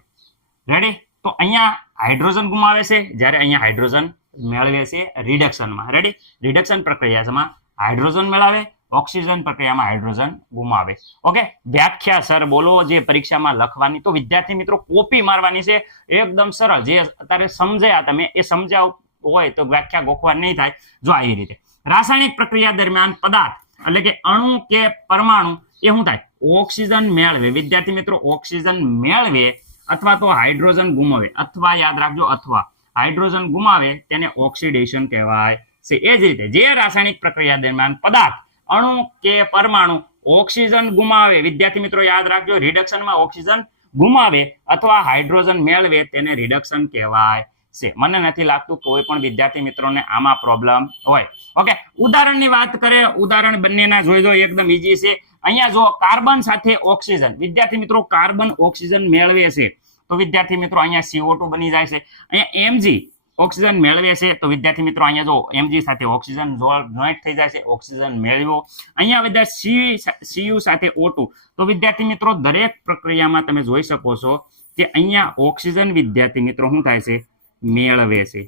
રેડી, તો અહીંયા હાઇડ્રોજન ગુમાવે છે જ્યારે અહીંયા હાઇડ્રોજન મેળવે છે રિડક્શનમાં. રેડી, રિડક્શન પ્રક્રિયામાં હાઇડ્રોજન મેળવે, ઓક્સિજન પ્રક્રિયામાં હાઇડ્રોજન ગુમાવે. ઓકે, વ્યાખ્યા સર બોલો જે પરીક્ષામાં લખવાની. તો વિદ્યાર્થી મિત્રો કોપી મારવાની છે, એકદમ સરળ. જે અત્યારે સમજ્યા તમે એ સમજાવ હોય તો વ્યાખ્યા ગોખવા નહીં થાય. જો આવી રીતે રાસાયણિક પ્રક્રિયા દરમિયાન પદાર્થ એટલે કે અણુ કે પરમાણુ એ શું થાય? ઓક્સિજન મેળવે. વિદ્યાર્થી મિત્રો ઓક્સિજન મેળવે અથવા તો હાઇડ્રોજન ગુમાવે. અથવા યાદ રાખજો, અથવા હાઇડ્રોજન ગુમાવે તેને ઓક્સિડેશન કહેવાય છે. એ જ રીતે જે રાસાયણિક પ્રક્રિયા દરમિયાન પદાર્થ અણુ કે પરમાણુ ઓક્સિજન ગુમાવે, વિદ્યાર્થી મિત્રો યાદ રાખજો, રિડક્શનમાં ઓક્સિજન ગુમાવે અથવા હાઇડ્રોજન મેળવે તેને રિડક્શન કહેવાય છે. મને નથી લાગતું કોઈ પણ વિદ્યાર્થી મિત્રોને આમાં પ્રોબ્લેમ હોય. ઓકે, ઉદાહરણની વાત કરીએ, ઉદાહરણ બંનેના જોઈ દો, એકદમ ઈઝી છે. અહીંયા જો કાર્બન સાથે ઓક્સિજન, વિદ્યાર્થી મિત્રો કાર્બન ઓક્સિજન મેળવે છે તો વિદ્યાર્થી મિત્રો અહીંયા CO2 બની જાય છે. અહીંયા Mg ઓક્સિજન મેળવે છે તો વિદ્યાર્થી મિત્રો અહીંયા જો Mg સાથે ઓક્સિજન જોઈન્ટ થઈ જાય છે, ઓક્સિજન મેળવ્યો. અહીંયા બધા Cu સાથે O2 તો વિદ્યાર્થી મિત્રો દરેક પ્રક્રિયામાં તમે જોઈ શકો છો કે અહીંયા ઓક્સિજન વિદ્યાર્થી મિત્રો શું થાય છે, મેળવે છે.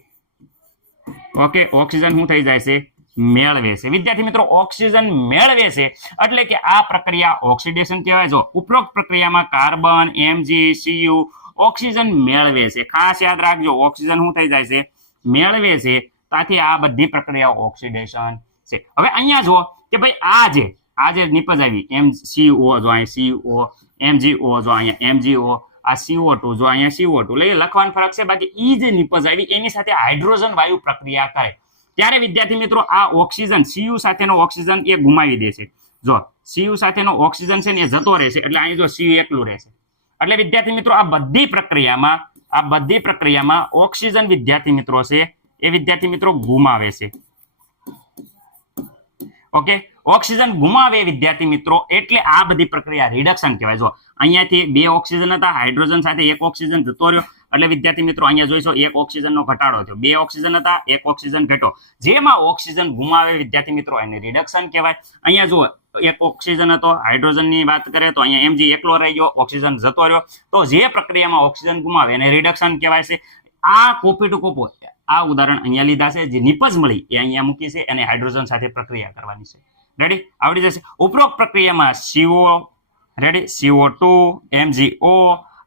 ઓકે, ઓક્સિજન શું થઈ જાય છે, મેળવે છે. વિદ્યાર્થી મિત્રો ઓક્સિજન મેળવે છે એટલે કે આ પ્રક્રિયા ઓક્સિડેશન કહેવાય. જો ઉપરોક્ત પ્રક્રિયામાં કાર્બન, Mg, Cu ઓક્સિજન મેળવે છે. ખાસ યાદ રાખજો, ઓક્સિજન શું થઈ જાય છે, મેળવે છે. ત્યાંથી આ બધી પ્રક્રિયાઓ ઓક્સિડેશન છે. હવે અહીંયા જો કે ભાઈ આ જે નિપજ આવી MCO, જો અહીંયા CO, MgO, જો અહીંયા MgO, આ CO2, જો અહીંયા CO2, એટલે લખવાનો ફરક છે. બાકી ઈ જે નિપજ આવી એની સાથે હાઇડ્રોજન વાયુ પ્રક્રિયા કરે ત્યારે વિદ્યાર્થી મિત્રો આ ઓક્સિજન Cu સાથેનો ઓક્સિજન એ ગુમાવી દે છે. જો Cu સાથેનો ઓક્સિજન છે ને એ જતો રહેશે એટલે અહીં જો Cu એકલું રહેશે. એટલે વિદ્યાર્થી મિત્રો આ બધી પ્રક્રિયામાં ઓક્સિજન વિદ્યાર્થી મિત્રો છે એ વિદ્યાર્થી મિત્રો ગુમાવે છે. ઓકે, ઓક્સિજન ગુમાવે વિદ્યાર્થી મિત્રો એટલે આ બધી પ્રક્રિયા રિડક્શન કહેવાય. જો અહીંયાથી 2 ઓક્સિજન હતા, હાઇડ્રોજન સાથે 1 ઓક્સિજન જતો રહ્યો એટલે વિદ્યાર્થી મિત્રો અહીંયા જોઈશો 1 ઓક્સિજનનો ઘટાડો થયો. 2 ઓક્સિજન હતા, 1 ઓક્સિજન ઘટ્યો. જેમાં ઓક્સિજન ગુમાવે વિદ્યાર્થી મિત્રો એને રિડક્શન કહેવાય. અહીંયા જુઓ 1 ઓક્સિજન હતો, હાઇડ્રોજનની વાત કરીએ તો અહીંયા Mg એકલો રહી ગયો, ઓક્સિજન જતો રહ્યો. તો જે પ્રક્રિયામાં ઓક્સિજન ગુમાવે એને રિડક્શન કહેવાય છે. આ કોપી ટુ કોપી આ ઉદાહરણ અહીંયા લીધા છે. જે નિપજ મળી એ અહીંયા મૂકી છે અને હાઇડ્રોજન સાથે પ્રક્રિયા કરવાની છે. રેડી, આવડી જશે. ઉપરોક્ત પ્રક્રિયામાં CO, રેડી, CO2, MgO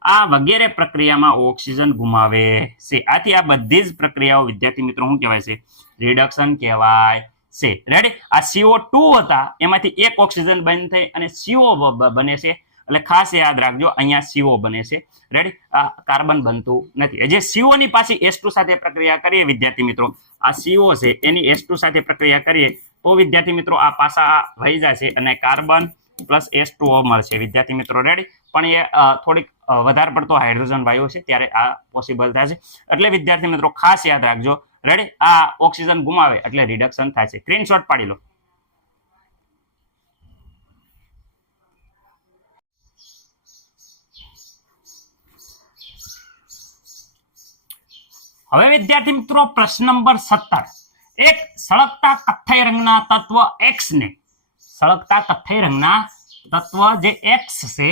આ વગેરે પ્રક્રિયામાં ઓક્સિજન ગુમાવે છે. આથી આ બધી જ પ્રક્રિયાઓ વિદ્યાર્થી મિત્રો શું કહેવાય છે, રિડક્શન કહેવાય છે. રેડી, આ CO2 હતા એમાંથી 1 ઓક્સિજન બંધ થઈ અને CO બને છે. એટલે ખાસ યાદ રાખજો અહીંયા CO બને છે. રેડી, આ કાર્બન બનતું નથી. જે CO ની પાછી H2 સાથે પ્રક્રિયા કરીએ વિદ્યાર્થી મિત્રો, આ CO છે એની H2 સાથે પ્રક્રિયા કરીએ તો વિદ્યાર્થી મિત્રો આ પાસા વહી જાય છે અને કાર્બન પ્લસ H2O મળશે વિદ્યાર્થી મિત્રો. રેડી, પણ એ થોડીક વધારે પડતો હાઇડ્રોજન વાયુ છે ત્યારે આ પોસિબલ થાય છે. એટલે વિદ્યાર્થી મિત્રો ખાસ યાદ રાખજો. રેડી, આ ઓક્સિજન ગુમાવે એટલે રિડક્શન થાય છે. સ્ક્રીનશોટ પાડી લો. હવે વિદ્યાર્થી મિત્રો પ્રશ્ન નંબર 17. એક સળગતા કથ્થઈ રંગના તત્વ X ને, સળગતા કથ્થઈ રંગના તત્વ જે X છે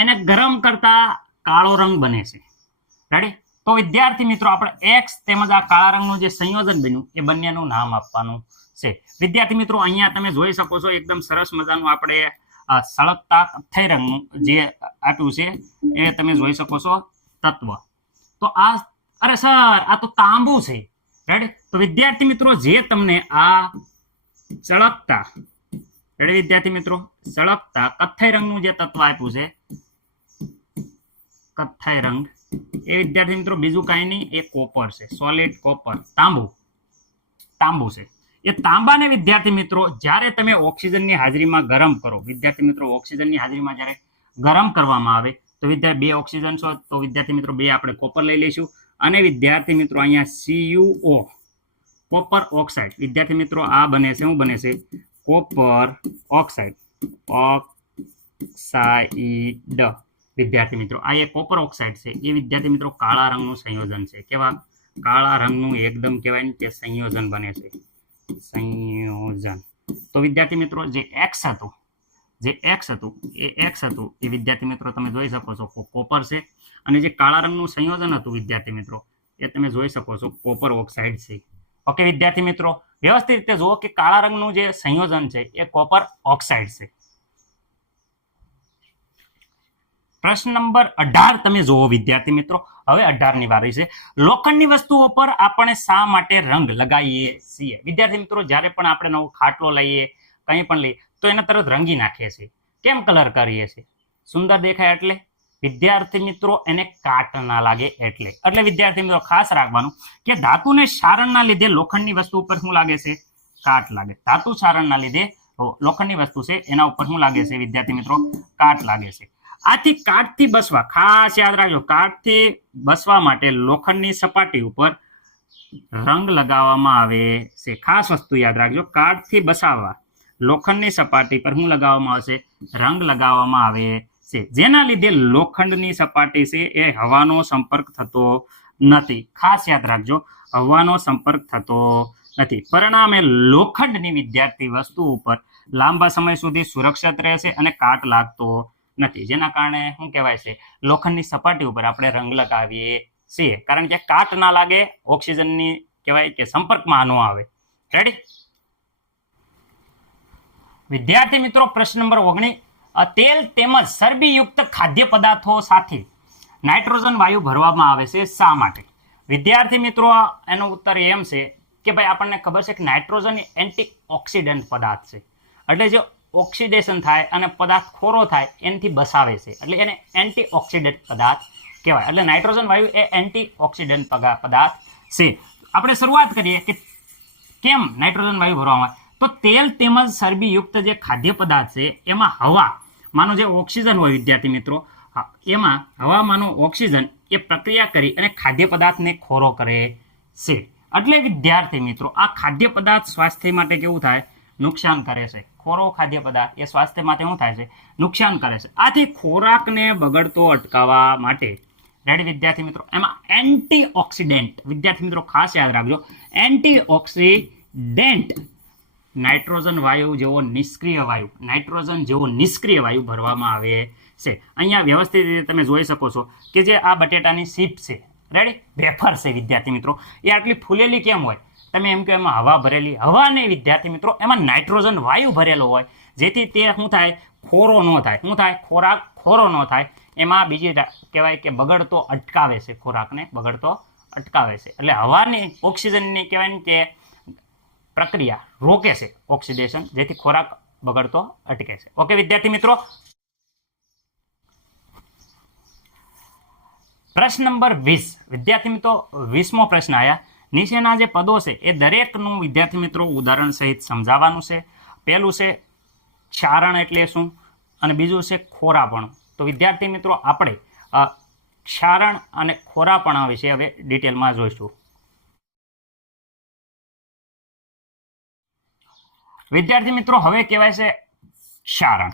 એને ગરમ કરતા કાળો રંગ બને છે. રેડી, તો વિદ્યાર્થી મિત્રો આપણે X તેમજ આ કાળા રંગનું જે સંયોજન બન્યું એ બંનેનું નામ આપવાનું છે. વિદ્યાર્થી મિત્રો અહીંયા તમે જોઈ શકો છો એકદમ સરસ મજાનું આપણે સળગતા કથ્થઈ રંગનું જે આપ્યું છે એ તમે જોઈ શકો છો તત્વ. તો આ અરે સર આ તો તાંબુ છે. રેડી, તો વિદ્યાર્થી મિત્રો જે તમને આ સળગતા, રેડી વિદ્યાર્થી મિત્રો, સળગતા કથ્થઈ રંગનું જે તત્વ આપ્યું છે કથ્થઈ રંગ એ વિદ્યાર્થી મિત્રો બીજું કાંઈ નહીં, એ કોપર છે. સોલિડ કોપર, તાંબુ છે. એ તાંબાને વિદ્યાર્થી મિત્રો જ્યારે તમે ઓક્સિજનની હાજરીમાં ગરમ કરો, વિદ્યાર્થી મિત્રો ઓક્સિજનની હાજરીમાં જ્યારે ગરમ કરવામાં આવે તો વિદ્યાર્થી 2 ઓક્સિજન છો તો વિદ્યાર્થી મિત્રો 2 આપણે કોપર લઈ લઈશું અને વિદ્યાર્થી મિત્રો અહીંયા CuO, કોપર ઓક્સાઇડ. વિદ્યાર્થી મિત્રો આ બને છે, શું બને છે, કોપર ઓક્સાઇડ. વિદ્યાર્થી મિત્રો આ એક કોપર ઓક્સાઇડ છે એ વિદ્યાર્થી મિત્રો કાળા રંગનું સંયોજન છે. કેવા, કાળા રંગનું એકદમ કહેવાય ને કે સંયોજન બને છે, સંયોજન. તો વિદ્યાર્થી મિત્રો જે X હતું એ વિદ્યાર્થી મિત્રો તમે જોઈ શકો છો કોપર છે અને જે કાળા રંગનું સંયોજન હતું વિદ્યાર્થી મિત્રો એ તમે જોઈ શકો છો કોપર ઓક્સાઇડ છે. ઓકે વિદ્યાર્થી મિત્રો વ્યવસ્થિત રીતે જુઓ કે કાળા રંગનું જે સંયોજન છે એ કોપર ઓક્સાઇડ છે. પ્રશ્ન નંબર 18 તમે જુઓ વિદ્યાર્થી મિત્રો. હવે 18 ની વારી છે. લોખંડની વસ્તુઓ પર આપણે શા માટે રંગ લગાવીએ છીએ? વિદ્યાર્થી મિત્રો જ્યારે પણ આપણે નવો ખાટલો લઈએ, કંઈ પણ લઈએ તો એને તરત રંગી નાખીએ છીએ. કેમ કલર કરીએ છીએ? સુંદર દેખાય એટલે? વિદ્યાર્થી મિત્રો એને કાટ ના લાગે એટલે. એટલે વિદ્યાર્થી મિત્રો ખાસ રાખવાનું કે ધાતુને ક્ષારણના લીધે લોખંડની વસ્તુ ઉપર શું લાગે છે? કાટ લાગે. ધાતુ ક્ષારણના લીધે લોખંડની વસ્તુ છે એના ઉપર શું લાગે છે વિદ્યાર્થી મિત્રો? કાટ લાગે છે. આથી કાટથી બસવા, ખાસ યાદ રાખજો, કાટથી બસવા માટે લોખંડની સપાટી ઉપર રંગ લગાવવામાં આવે છે. ખાસ વસ્તુ યાદ રાખજો, કાટથી બસાવવા લોખંડની સપાટી પર શું લગાવવામાં આવશે? રંગ લગાવવામાં આવે છે, જેના લીધે લોખંડની સપાટી છે એ હવાનો સંપર્ક થતો નથી. ખાસ યાદ રાખજો, હવાનો સંપર્ક થતો નથી. પરિણામે લોખંડની વિદ્યાર્થી વસ્તુ ઉપર લાંબા સમય સુધી સુરક્ષિત રહેશે અને કાટ લાગતો નથી, જેના કારણે શું કહેવાય છે? લોખંડની સપાટી ઉપર આપણે રંગ લગાવીએ છીએ, કારણ કે કાટ ના લાગે, ઓક્સિજનની કહેવાય કે સંપર્કમાં ન આવે. રેડી? વિદ્યાર્થી મિત્રો, પ્રશ્ન નંબર 19, તેલ તેમજ ચરબીયુક્ત ખાદ્ય પદાર્થો સાથે નાઇટ્રોજન વાયુ ભરવામાં આવે છે, શા માટે? વિદ્યાર્થી મિત્રો, એનો ઉત્તર એમ છે કે ભાઈ આપણને ખબર છે કે નાઇટ્રોજન એ એન્ટીઓક્સિડન્ટ પદાર્થ છે, એટલે જે ઓક્સિડેશન થાય અને પદાર્થ ખોરો થાય એનાથી બસાવે છે, એટલે એને એન્ટીઓક્સિડન્ટ પદાર્થ કહેવાય. એટલે નાઇટ્રોજન વાયુ એ એન્ટીઓક્સિડન્ટ પદાર્થ છે. આપણે શરૂઆત કરીએ કે કેમ નાઇટ્રોજન વાયુ ભરવામાં આવે. તો તેલ તેમજ ચરબીયુક્ત જે ખાદ્ય પદાર્થ છે એમાં હવામાંનો જે ઓક્સિજન હોય વિદ્યાર્થી મિત્રો, એમાં હવામાંનો ઓક્સિજન એ પ્રક્રિયા કરી અને ખાદ્ય પદાર્થને ખોરો કરે છે. એટલે વિદ્યાર્થી મિત્રો, આ ખાદ્ય પદાર્થ સ્વાસ્થ્ય માટે કેવું થાય? નુકસાન કરે છે. ખોરો ખાદ્ય પદાર્થ એ સ્વાસ્થ્ય માટે શું થાય છે? નુકસાન કરે છે. આથી ખોરાકને બગડતો અટકાવવા માટે, રેડી વિદ્યાર્થી મિત્રો, એમાં એન્ટીઓક્સિડન્ટ, વિદ્યાર્થી મિત્રો ખાસ યાદ રાખજો, એન્ટીઓક્સિડન્ટ નાઇટ્રોજન વાયુ જેવો નિષ્ક્રિય વાયુ, નાઇટ્રોજન જેવો નિષ્ક્રિય વાયુ ભરવામાં આવે છે. અહીંયા વ્યવસ્થિત રીતે તમે જોઈ શકો છો કે જે આ બટેટાની સીપ છે, રેડી, વેફર છે વિદ્યાર્થી મિત્રો, એ આટલી ફૂલેલી કેમ હોય? તમે એમ કે એમાં હવા ભરેલી, હવા નહીં વિદ્યાર્થી મિત્રો, એમાં નાઇટ્રોજન વાયુ ભરેલો હોય, જેથી તે શું થાય? ખોરો ન થાય. શું થાય? ખોરાક ખોરો ન થાય. એમાં બીજી કહેવાય કે બગડતો અટકાવે છે, ખોરાકને બગડતો અટકાવે છે. એટલે હવાની ઓક્સિજનની કહેવાય ને કે પ્રક્રિયા રોકે છે, ઓક્સિડેશન, જેથી ખોરાક બગડતો અટકે છે. ઓકે વિદ્યાર્થી મિત્રો, પ્રશ્ન નંબર 20, વિદ્યાર્થી મિત્રો 20મો પ્રશ્ન આયા. નીચેના જે પદો છે એ દરેકનું વિદ્યાર્થી મિત્રો ઉદાહરણ સહિત સમજાવવાનું છે. પહેલું છે ક્ષારણ એટલે શું, અને બીજું છે ખોરાપણું. તો વિદ્યાર્થી મિત્રો, આપણે ક્ષારણ અને ખોરાપણા વિશે હવે ડિટેલમાં જોઈશું. વિદ્યાર્થી મિત્રો, હવે કહેવાય છે ક્ષારણ.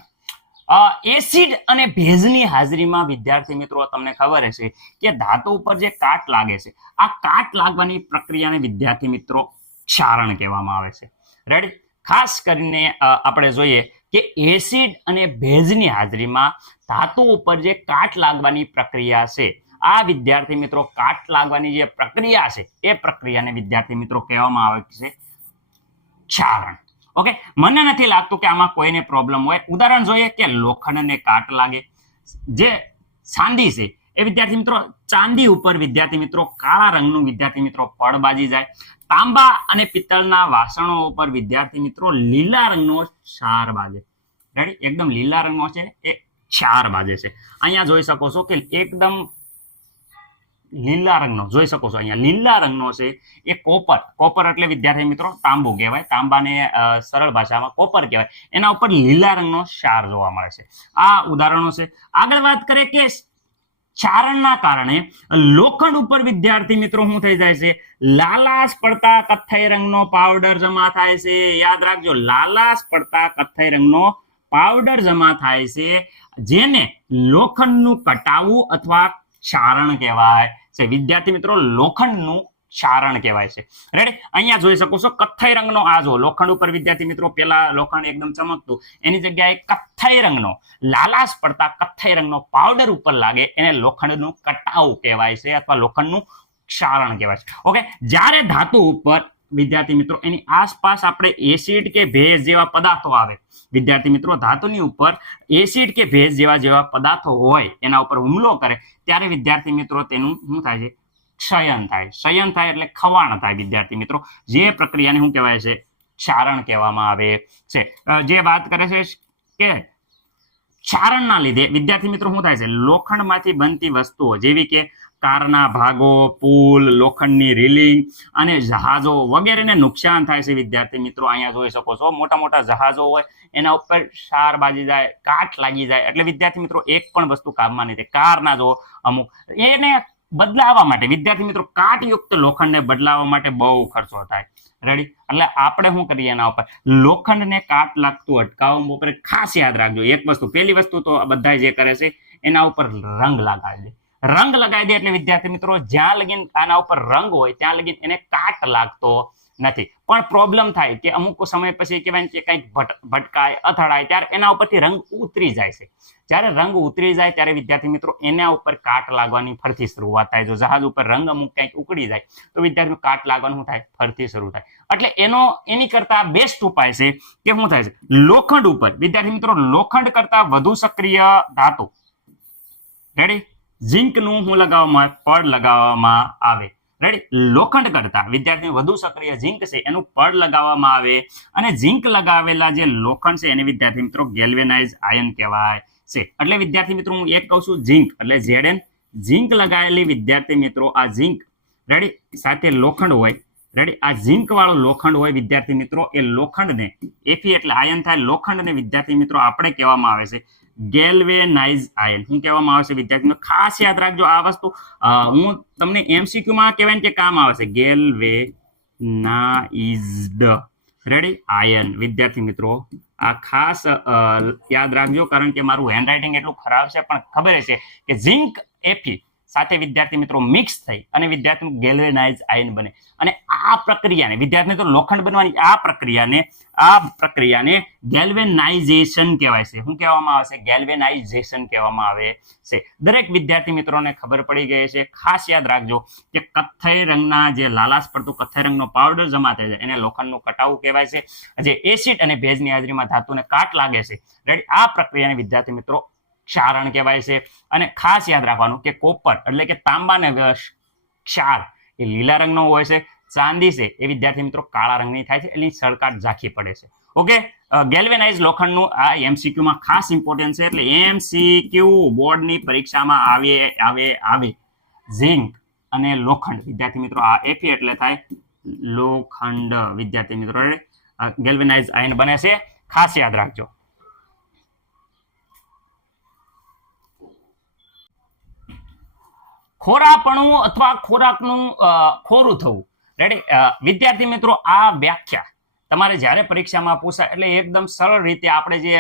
એસિડ અને ભેજની હાજરીમાં વિદ્યાર્થી મિત્રો તમને ખબર હશે કે ધાતુ ઉપર જે કાટ લાગે છે, આ કાટ લાગવાની પ્રક્રિયાને વિદ્યાર્થી મિત્રો ક્ષારણ કહેવામાં આવે છે. રેડી? ખાસ કરીને આપણે જોઈએ કે એસિડ અને ભેજની હાજરીમાં ધાતુ ઉપર જે કાટ લાગવાની પ્રક્રિયા છે, આ વિદ્યાર્થી મિત્રો કાટ લાગવાની જે પ્રક્રિયા છે એ પ્રક્રિયાને વિદ્યાર્થી મિત્રો કહેવામાં આવે છે ક્ષારણ. ઓકે, મને નથી લાગતું કે આમાં કોઈને પ્રોબ્લેમ હોય. ઉદાહરણ જોઈએ કે લોખંડને કાટ લાગે, જે ચાંદી છે એ વિદ્યાર્થી મિત્રો, ચાંદી ઉપર વિદ્યાર્થી મિત્રો કાળા રંગનું વિદ્યાર્થી મિત્રો પડ બાજી જાય. તાંબા અને પિત્તળના વાસણો ઉપર વિદ્યાર્થી મિત્રો લીલા રંગનો ક્ષાર બાજે. રેડી? એકદમ લીલા રંગનો છે એ ક્ષાર બાજે છે. અહીંયા જોઈ શકો છો કે એકદમ લીલા રંગનો જોઈ શકો છો, અહીંયા લીલા રંગનો છે એ કોપર. કોપર એટલે વિદ્યાર્થી મિત્રો તાંબુ કહેવાય, તાંબાને સરળ ભાષામાં કોપર કહેવાય. એના ઉપર લીલા રંગનો ક્ષાર જોવા મળે છે. આ ઉદાહરણો છે. આગળ વાત કરીએ કે ક્ષારણના કારણે લોખંડ ઉપર વિદ્યાર્થી મિત્રો શું થઈ જાય છે? લાલાશ પડતા કથ્થઈ રંગનો પાવડર જમા થાય છે. યાદ રાખજો, લાલાશ પડતા કથ્થઈ રંગનો પાવડર જમા થાય છે, જેને લોખંડનું કટાવું અથવા ક્ષારણ કહેવાય છે. વિદ્યાર્થી મિત્રો, લોખંડનું ક્ષારણ કહેવાય છે. રેડી? અહીંયા જોઈ શકો છો કથ્થઈ રંગનો, આ જો લોખંડ ઉપર વિદ્યાર્થી મિત્રો પેલા લોખંડ એકદમ ચમકતું, એની જગ્યાએ કથ્થઈ રંગનો, લાલાશ પડતા કથ્થઈ રંગનો પાવડર ઉપર લાગે, એને લોખંડનું કટાવું કહેવાય છે અથવા લોખંડનું ક્ષારણ કહેવાય છે. ઓકે, જ્યારે ધાતુ ઉપર વિદ્યાર્થી મિત્રો એની આસપાસ આપણે એસિડ કે ભેજ જેવા પદાર્થો આવે, વિદ્યાર્થી મિત્રો ધાતુની ઉપર એસિડ કે ભેજ જેવા પદાર્થો હોય, એના ઉપર હુમલો કરે, ત્યારે વિદ્યાર્થી મિત્રો તેનું શું થાય છે? ક્ષયન થાય. ક્ષયન થાય એટલે ખવાણ થાય વિદ્યાર્થી મિત્રો. જે પ્રક્રિયાને શું કહેવાય છે? ક્ષારણ કહેવામાં આવે છે. જે વાત કરે છે કે ક્ષારણના લીધે વિદ્યાર્થી મિત્રો શું થાય છે? લોખંડમાંથી બનતી વસ્તુઓ જેવી કે કારના ભાગો, પુલ, લોખંડની રેલિંગ અને જહાજો વગેરેને નુકસાન થાય છે વિદ્યાર્થી મિત્રો. અહીંયા જોઈ શકો છો મોટા મોટા જહાજો હોય એના ઉપર ક્ષાર બાજી જાય, કાટ લાગી જાય, એટલે વિદ્યાર્થી મિત્રો એક પણ વસ્તુ કામમાં નહીં. કારના જો અમુક એને બદલાવવા માટે વિદ્યાર્થી મિત્રો કાટયુક્ત લોખંડને બદલાવવા માટે બહુ ખર્ચો થાય. રેડી? એટલે આપણે શું કરીએ એના ઉપર લોખંડને કાટ લાગતું અટકાવવા ઉપર ખાસ યાદ રાખજો એક વસ્તુ. પહેલી વસ્તુ તો બધા જે કરે છે એના ઉપર રંગ લગાવી દે. રંગ લગાવી દે એટલે વિદ્યાર્થી મિત્રો જ્યાં લગીન આના ઉપર રંગ હોય ત્યાં લગીન એને કાટ લાગતો નથી. પણ પ્રોબ્લેમ થાય કે અમુક સમય પછી કહેવાય કે કંઈક ભટકાય, અથડાય, ત્યારે એના ઉપરથી રંગ ઉતરી જાય છે. જ્યારે રંગ ઉતરી જાય ત્યારે વિદ્યાર્થી મિત્રો એના ઉપર કાટ લાગવાની ફરતી શરૂઆત થાય. જો જહાજ ઉપર રંગ અમુક કંઈક ઉકળી જાય તો વિદ્યાર્થી કાટ લાગવાનું શું થાય? ફરતી શરૂ થાય. એટલે એની કરતા બેસ્ટ ઉપાય છે કે શું થાય છે લોખંડ ઉપર વિદ્યાર્થી મિત્રો લોખંડ કરતા વધુ સક્રિય ધાતુ રેડી ઝીંકનું શું લગાવવામાં આવે? પડ લગાવવામાં આવે. રેડી? લોખંડ કરતા વિદ્યાર્થી વધુ સક્રિય ઝીંક છે એનું પડ લગાવવામાં આવે અને ઝીંક લગાવેલા જે લોખંડ છે એને વિદ્યાર્થી મિત્રો ગેલ્વેનાઇઝ આયન કહેવાય છે. એટલે વિદ્યાર્થી મિત્રો હું એક કહું છું ઝીંક એટલે Zn ઝીંક લગાવેલી વિદ્યાર્થી મિત્રો આ ઝીંક રેડી સાથે લોખંડ હોય. રેડી? આ ઝીંક વાળો લોખંડ હોય વિદ્યાર્થી મિત્રો એ લોખંડને Fe એટલે આયન થાય. લોખંડને વિદ્યાર્થી મિત્રો આપણે કહેવામાં આવે છે ગેલ્વેનાઇઝ આયન. શું કહેવામાં આવે છે વિદ્યાર્થી મિત્રો? ખાસ યાદ રાખજો આ વસ્તુ. હું તમને MCQ માં કહેવાય કે કામ આવે છે ગેલ્વેનાઇઝ્ડ રેડી આયન. વિદ્યાર્થી મિત્રો આ ખાસ યાદ રાખજો કારણ કે મારું હેન્ડરાઇટિંગ એટલું ખરાબ છે પણ ખબર છે કે ઝીંક Fe સાથે વિદ્યાર્થી મિત્રો મિક્સ થઈ અને વિદ્યાર્થી ગેલ્વેનાઇઝ આયન બને. અને આ પ્રક્રિયાને વિદ્યાર્થી મિત્રો લોખંડ બનવાની આ પ્રક્રિયાને ગેલ્વેનાઇઝેશન કહેવાય છે. શું કહેવામાં આવે છે? ગેલ્વેનાઇઝેશન કહેવામાં આવે છે. દરેક વિદ્યાર્થી મિત્રોને ખબર પડી ગઈ છે. ખાસ યાદ રાખજો કે કથ્થઈ રંગના જે લાલાશ પડતું કથ્થઈ રંગનો પાવડર જમા થઈ જાય એને લોખંડનું કટાવું કહેવાય છે. જે એસિડ અને ભેજની હાજરીમાં ધાતુને કાટ લાગે છે રેડી આ પ્રક્રિયાને વિદ્યાર્થી મિત્રો ક્ષારણ કહેવાય છે. અને ખાસ યાદ રાખવાનું કે કોપર એટલે કે તાંબાને ક્ષાર એ લીલા રંગનો હોય છે. ચાંદી છે એ વિદ્યાર્થી મિત્રો કાળા રંગની થાય છે એટલે સળકાટ ઝાંખી પડે છે. ઓકે? ગેલ્વેનાઇઝ લોખંડનું આ MCQ માં ખાસ ઇમ્પોર્ટન્ટ છે. એટલે MCQ બોર્ડની પરીક્ષામાં આવે ઝીંક અને લોખંડ વિદ્યાર્થી મિત્રો આ Fe એટલે થાય લોખંડ. વિદ્યાર્થી મિત્રો ગેલ્વેનાઇઝ આયન બને છે. ખાસ યાદ રાખજો. ખોરાપણું અથવા ખોરાકનું ખોરું થવું. રેડી? વિદ્યાર્થી મિત્રો આ વ્યાખ્યા તમારે જ્યારે પરીક્ષામાં પૂછાય એટલે એકદમ સરળ રીતે આપણે જે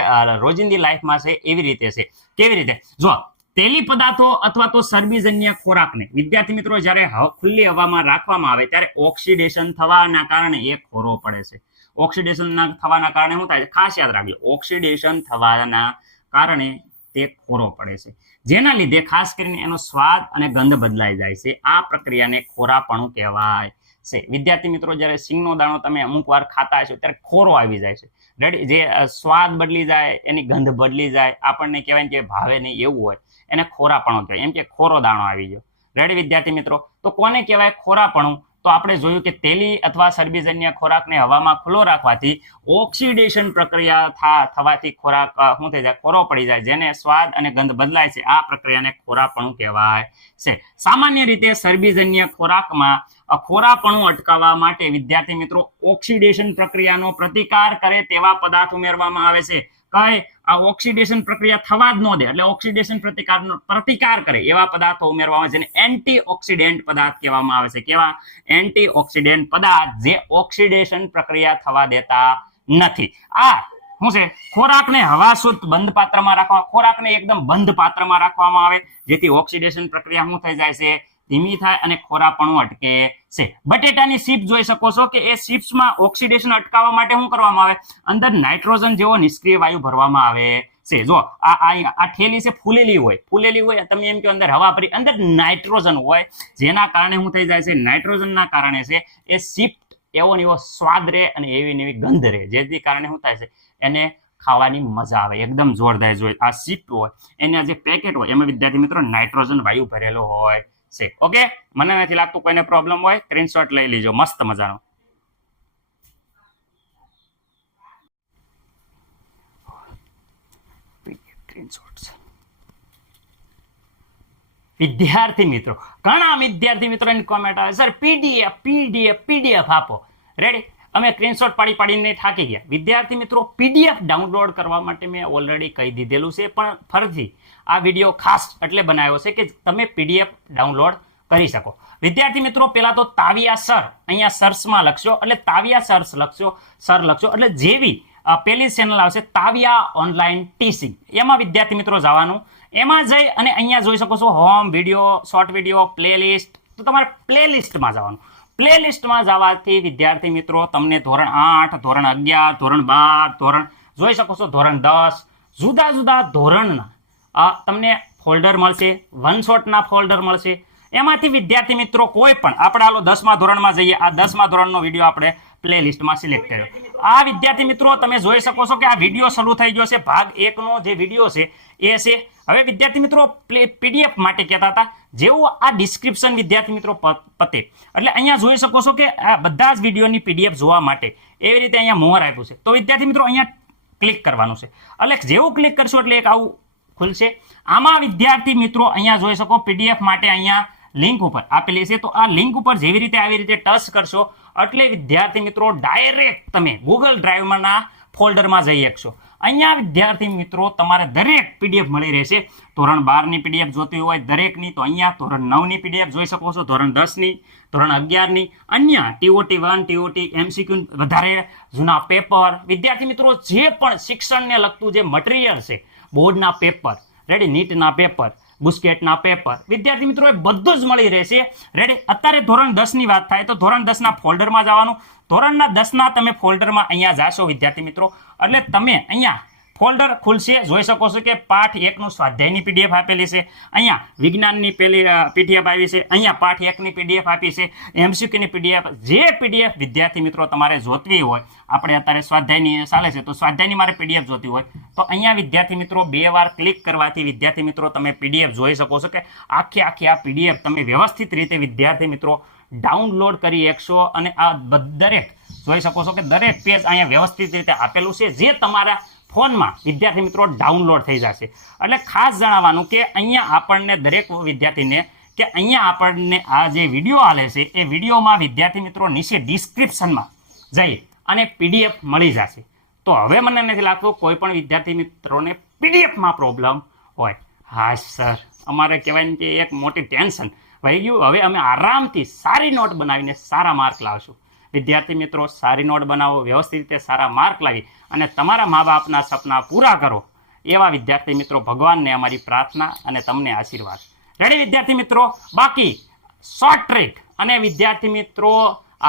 રોજિંદી લાઈફમાં છે એવી રીતે છે. કેવી રીતે? જો તેલી પદાર્થો અથવા તો ચરબીજન્ય ખોરાકને વિદ્યાર્થી મિત્રો જ્યારે ખુલ્લી હવામાં રાખવામાં આવે ત્યારે ઓક્સિડેશન થવાના કારણે એ ખોરો પડે છે. ઓક્સિડેશન થવાના કારણે શું થાય છે? ખાસ યાદ રાખજો ઓક્સિડેશન થવાના કારણે તે ખોરો પડે છે. જેના લીધે ખાસ કરીને એનો સ્વાદ અને ગંધ બદલાઈ જાય છે. આ પ્રક્રિયાને ખોરાપણું કહેવાય છે. વિદ્યાર્થી મિત્રો જ્યારે સિંગનો દાણો તમે અમુક વાર ખાતા હશો ત્યારે ખોરો આવી જાય છે. રેડી? જે સ્વાદ બદલી જાય, એની ગંધ બદલી જાય, આપણને કહેવાય કે ભાવે નહીં એવું હોય એને ખોરાપણું કહેવાય. એમ કે ખોરો દાણો આવી ગયો. રેડી વિદ્યાર્થી મિત્રો? તો કોને કહેવાય ખોરાપણું? તો આપણે જોયું કે તેલી અથવા ચરબીજન્ય ખોરાકને હવામાં ખુલ્લો રાખવાથી ઓક્સિડેશન પ્રક્રિયા થવાથી ખોરાક શું થઈ જાય? ખોરો પડી જાય જેને સ્વાદ અને ગંધ બદલાય છે. આ પ્રક્રિયાને ખોરાપણું કહેવાય છે. સામાન્ય રીતે ચરબીજન્ય ખોરાકમાં ખોરાપણું અટકાવવા માટે વિદ્યાર્થી મિત્રો ઓક્સિડેશન પ્રક્રિયાનો પ્રતિકાર કરે તેવા પદાર્થ ઉમેરવામાં આવે છે. કઈ? આ ઓક્સિડેશન પ્રક્રિયા થવા જ ન દે એટલે ઓક્સિડેશન પ્રતિકાર કરે એવા પદાર્થો ઉમેરવામાં આવે છે જેને એન્ટીઓક્સિડન્ટ પદાર્થ કહેવામાં આવે છે. કેવા? એન્ટીઓક્સિડન્ટ પદાર્થ જે ઓક્સિડેશન પ્રક્રિયા થવા દેતા નથી. આ શું છે? ખોરાકને હવાશુદ્ધ બંધ પાત્રમાં રાખવા, ખોરાકને એકદમ બંધ પાત્રમાં રાખવામાં આવે જેથી ઓક્સિડેશન પ્રક્રિયા શું થઈ જાય છે? ધીમી થાય અને ખોરાપણું અટકે છે. બટેટાની સીપ જોઈ શકો છો કે એ સીપ્સમાં ઓક્સિડેશન અટકાવવા માટે શું કરવામાં આવે? અંદર નાઇટ્રોજન જેવો નિષ્ક્રિય વાયુ ભરવામાં આવે છે. જો આ થેલી છે ફૂલેલી હોય તમે એમ કે અંદર હવા ભરી અંદર નાઇટ્રોજન હોય જેના કારણે શું થઈ જાય છે? નાઇટ્રોજનના કારણે છે એ સીપ એવો ને એવો સ્વાદ રહે અને એવી ને એવી ગંધ રહે જેથી કારણે શું થાય છે? એને ખાવાની મજા આવે એકદમ જોરદાર. જોઈએ આ સીપ હોય એના જે પેકેટ હોય એમાં વિદ્યાર્થી મિત્રો નાઇટ્રોજન વાયુ ભરેલો હોય છે. ઓકે? મને નથી લાગતું કોઈને પ્રોબ્લેમ હોય. સ્ક્રીનશોટ લઈ લીજો મસ્ત મજાનો. સ્ક્રીનશોટ વિદ્યાર્થી મિત્રો, ઘણા વિદ્યાર્થી મિત્રોની કોમેન્ટ આવે, સર પીડીએફ આપો. રેડી? અમે સ્ક્રીનશોટ પાડીને થાકી ગયા. વિદ્યાર્થી મિત્રો, પીડીએફ ડાઉનલોડ કરવા માટે મેં ઓલરેડી કહી દીધેલું છે, પણ ફરીથી આ વિડીયો ખાસ એટલે બનાવ્યો છે કે તમે પીડીએફ ડાઉનલોડ કરી શકો. વિદ્યાર્થી મિત્રો, પહેલા તો તાવિયા સર અહીંયા સર્ચમાં લખશો, એટલે તાવિયા સર લખશો એટલે જેવી પેલી ચેનલ આવશે તાવિયા ઓનલાઈન ટીચિંગ, એમાં વિદ્યાર્થી મિત્રો જવાનું. એમાં જઈ અને અહીંયા જોઈ શકો છો home video, short video, playlist. તો તમારે પ્લેલિસ્ટમાં જવાનું. પ્લેલિસ્ટમાં જવાથી વિદ્યાર્થી મિત્રો તમને ધોરણ 8, ધોરણ 11, ધોરણ 12, જોઈ શકો છો ધોરણ 10, જુદા જુદા ધોરણના તમને ફોલ્ડર મળશે, વન શોટના ફોલ્ડર મળશે. એમાંથી વિદ્યાર્થી મિત્રો કોઈ પણ આપણે હાલો 10મા ધોરણમાં જઈએ. આ 10મા ધોરણનો વિડીયો આપણે પ્લેલિસ્ટમાં સિલેક્ટ કર્યો. આ વિદ્યાર્થી મિત્રો તમે જોઈ શકો છો કે આ વિડીયો શરૂ થઈ ગયો છે. ભાગ 1 નો જે વિડીયો છે એ છે. હવે વિદ્યાર્થી મિત્રો પીડીએફ માટે કહેતા હતા, જેવું આ ડિસ્ક્રિપ્શન વિદ્યાર્થી મિત્રો પતે એટલે અહીંયા જોઈ શકો છો કે આ બધા જ વિડીયોની પીડીએફ જોવા માટે એવી રીતે અહીંયા મોહર આપ્યું છે. તો વિદ્યાર્થી મિત્રો અહીંયા ક્લિક કરવાનું છે. એટલે જેવું ક્લિક કરશો એટલે એક આવું ખુલશે. આમાં વિદ્યાર્થી મિત્રો અહીંયા જોઈ શકો પીડીએફ માટે અહીંયા લિંક ઉપર આપેલી છે. તો આ લિંક ઉપર જેવી રીતે આવી રીતે ટચ કરશો એટલે વિદ્યાર્થી મિત્રો ડાયરેક્ટ તમે ગૂગલ ડ્રાઈવમાંના ફોલ્ડરમાં જઈ શકશો. અહીંયા વિદ્યાર્થી મિત્રો તમારે દરેક પીડીએફ મળી રહેશે. ધોરણ 12ની પીડીએફ જોતી હોય દરેકની, તો અહીંયા ધોરણ 9ની પીડીએફ જોઈ શકો છો, ધોરણ 10ની, ધોરણ 11ની, અન્ય TOT 1, TOT MCQ, વધારે જૂના પેપર. વિદ્યાર્થી મિત્રો જે પણ શિક્ષણને લગતું જે મટીરિયલ છે, બોર્ડના પેપર, રેડી, નીટના પેપર, બુસ્કેટના પેપર, વિદ્યાર્થી મિત્રો એ બધું જ મળી રહેશે. રેડી? અત્યારે ધોરણ 10ની વાત થાય તો ધોરણ 10ના ફોલ્ડરમાં જવાનું. ધોરણના 10ના તમે ફોલ્ડરમાં અહીંયા જાશો વિદ્યાર્થી મિત્રો, એટલે તમે અહીંયા ફોલ્ડર ખુલશે. જોઈ શકો છો કે પાઠ 1નું સ્વાધ્યાયની પીડીએફ આપેલી છે, અહીંયા વિજ્ઞાનની પેલી પીડીએફ આવી છે, અહીંયા પાઠ 1ની પીડીએફ આપી છે, MCQની પીડીએફ. જે પીડીએફ વિદ્યાર્થી મિત્રો તમારે જોતવી હોય, આપણે અત્યારે સ્વાધ્યાયની ચાલે છે તો સ્વાધ્યાયની મારે પીડીએફ જોતી હોય તો અહીંયા વિદ્યાર્થી મિત્રો 2 વાર ક્લિક કરવાથી વિદ્યાર્થી મિત્રો તમે પીડીએફ જોઈ શકો છો કે આખી આ પીડીએફ તમે વ્યવસ્થિત રીતે વિદ્યાર્થી મિત્રો ડાઉનલોડ કરી શકશો. અને આ દરેક જોઈ શકો છો કે દરેક પેજ અહીંયા વ્યવસ્થિત રીતે આપેલું છે, જે તમારા ફોનમાં વિદ્યાર્થી મિત્રો ડાઉનલોડ થઈ જશે. એટલે ખાસ જણાવવાનું કે અહીંયા આપણને દરેક વિદ્યાર્થીને કે અહીંયા આપણને આ જે વિડીયો આલે છે એ વિડીયોમાં વિદ્યાર્થી મિત્રો નીચે ડિસ્ક્રિપ્શનમાં જઈ અને પીડીએફ મળી જશે. તો હવે મને નથી લાગતું કોઈ પણ વિદ્યાર્થી મિત્રોને પીડીએફમાં પ્રોબ્લેમ હોય. હા સર, અમારે કહેવાય કે એક મોટી ટેન્શન વહી ગયું. હવે અમે આરામથી સારી નોટ બનાવીને સારા માર્ક લાવશું. વિદ્યાર્થી મિત્રો સારી નોટ બનાવો, વ્યવસ્થિત રીતે સારા માર્ક લાવી અને તમારા મા બાપના સપના પૂરા કરો, એવા વિદ્યાર્થી મિત્રો ભગવાનને અમારી પ્રાર્થના અને તમને આશીર્વાદ. રેડી વિદ્યાર્થી મિત્રો? બાકી શોર્ટ ટ્રીક અને વિદ્યાર્થી મિત્રો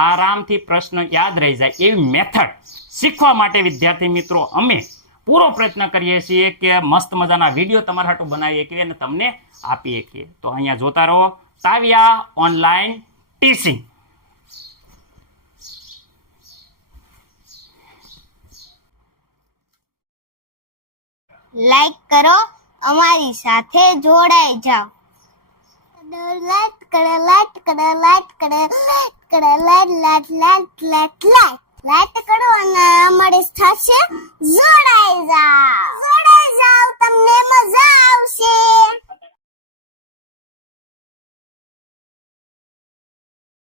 આરામથી પ્રશ્ન યાદ રહી જાય એવી મેથડ શીખવા માટે વિદ્યાર્થી મિત્રો અમે પૂરો પ્રયત્ન કરીએ છીએ કે મસ્ત મજાના વિડીયો તમારા હાટુ બનાવીએ છીએ અને તમને આપીએ છીએ. તો અહીંયા જોતા રહો તાવિયા ઓનલાઈન ટીચિંગ. લાઈક કરો, અમારી સાથે જોડાઈ જાઓ. લાઈક કરો, લાઈક કરો, લાઈક કરો, લાઈક કરો, લાઈક કરો અને અમારી સાથે જોડાઈ જાઓ.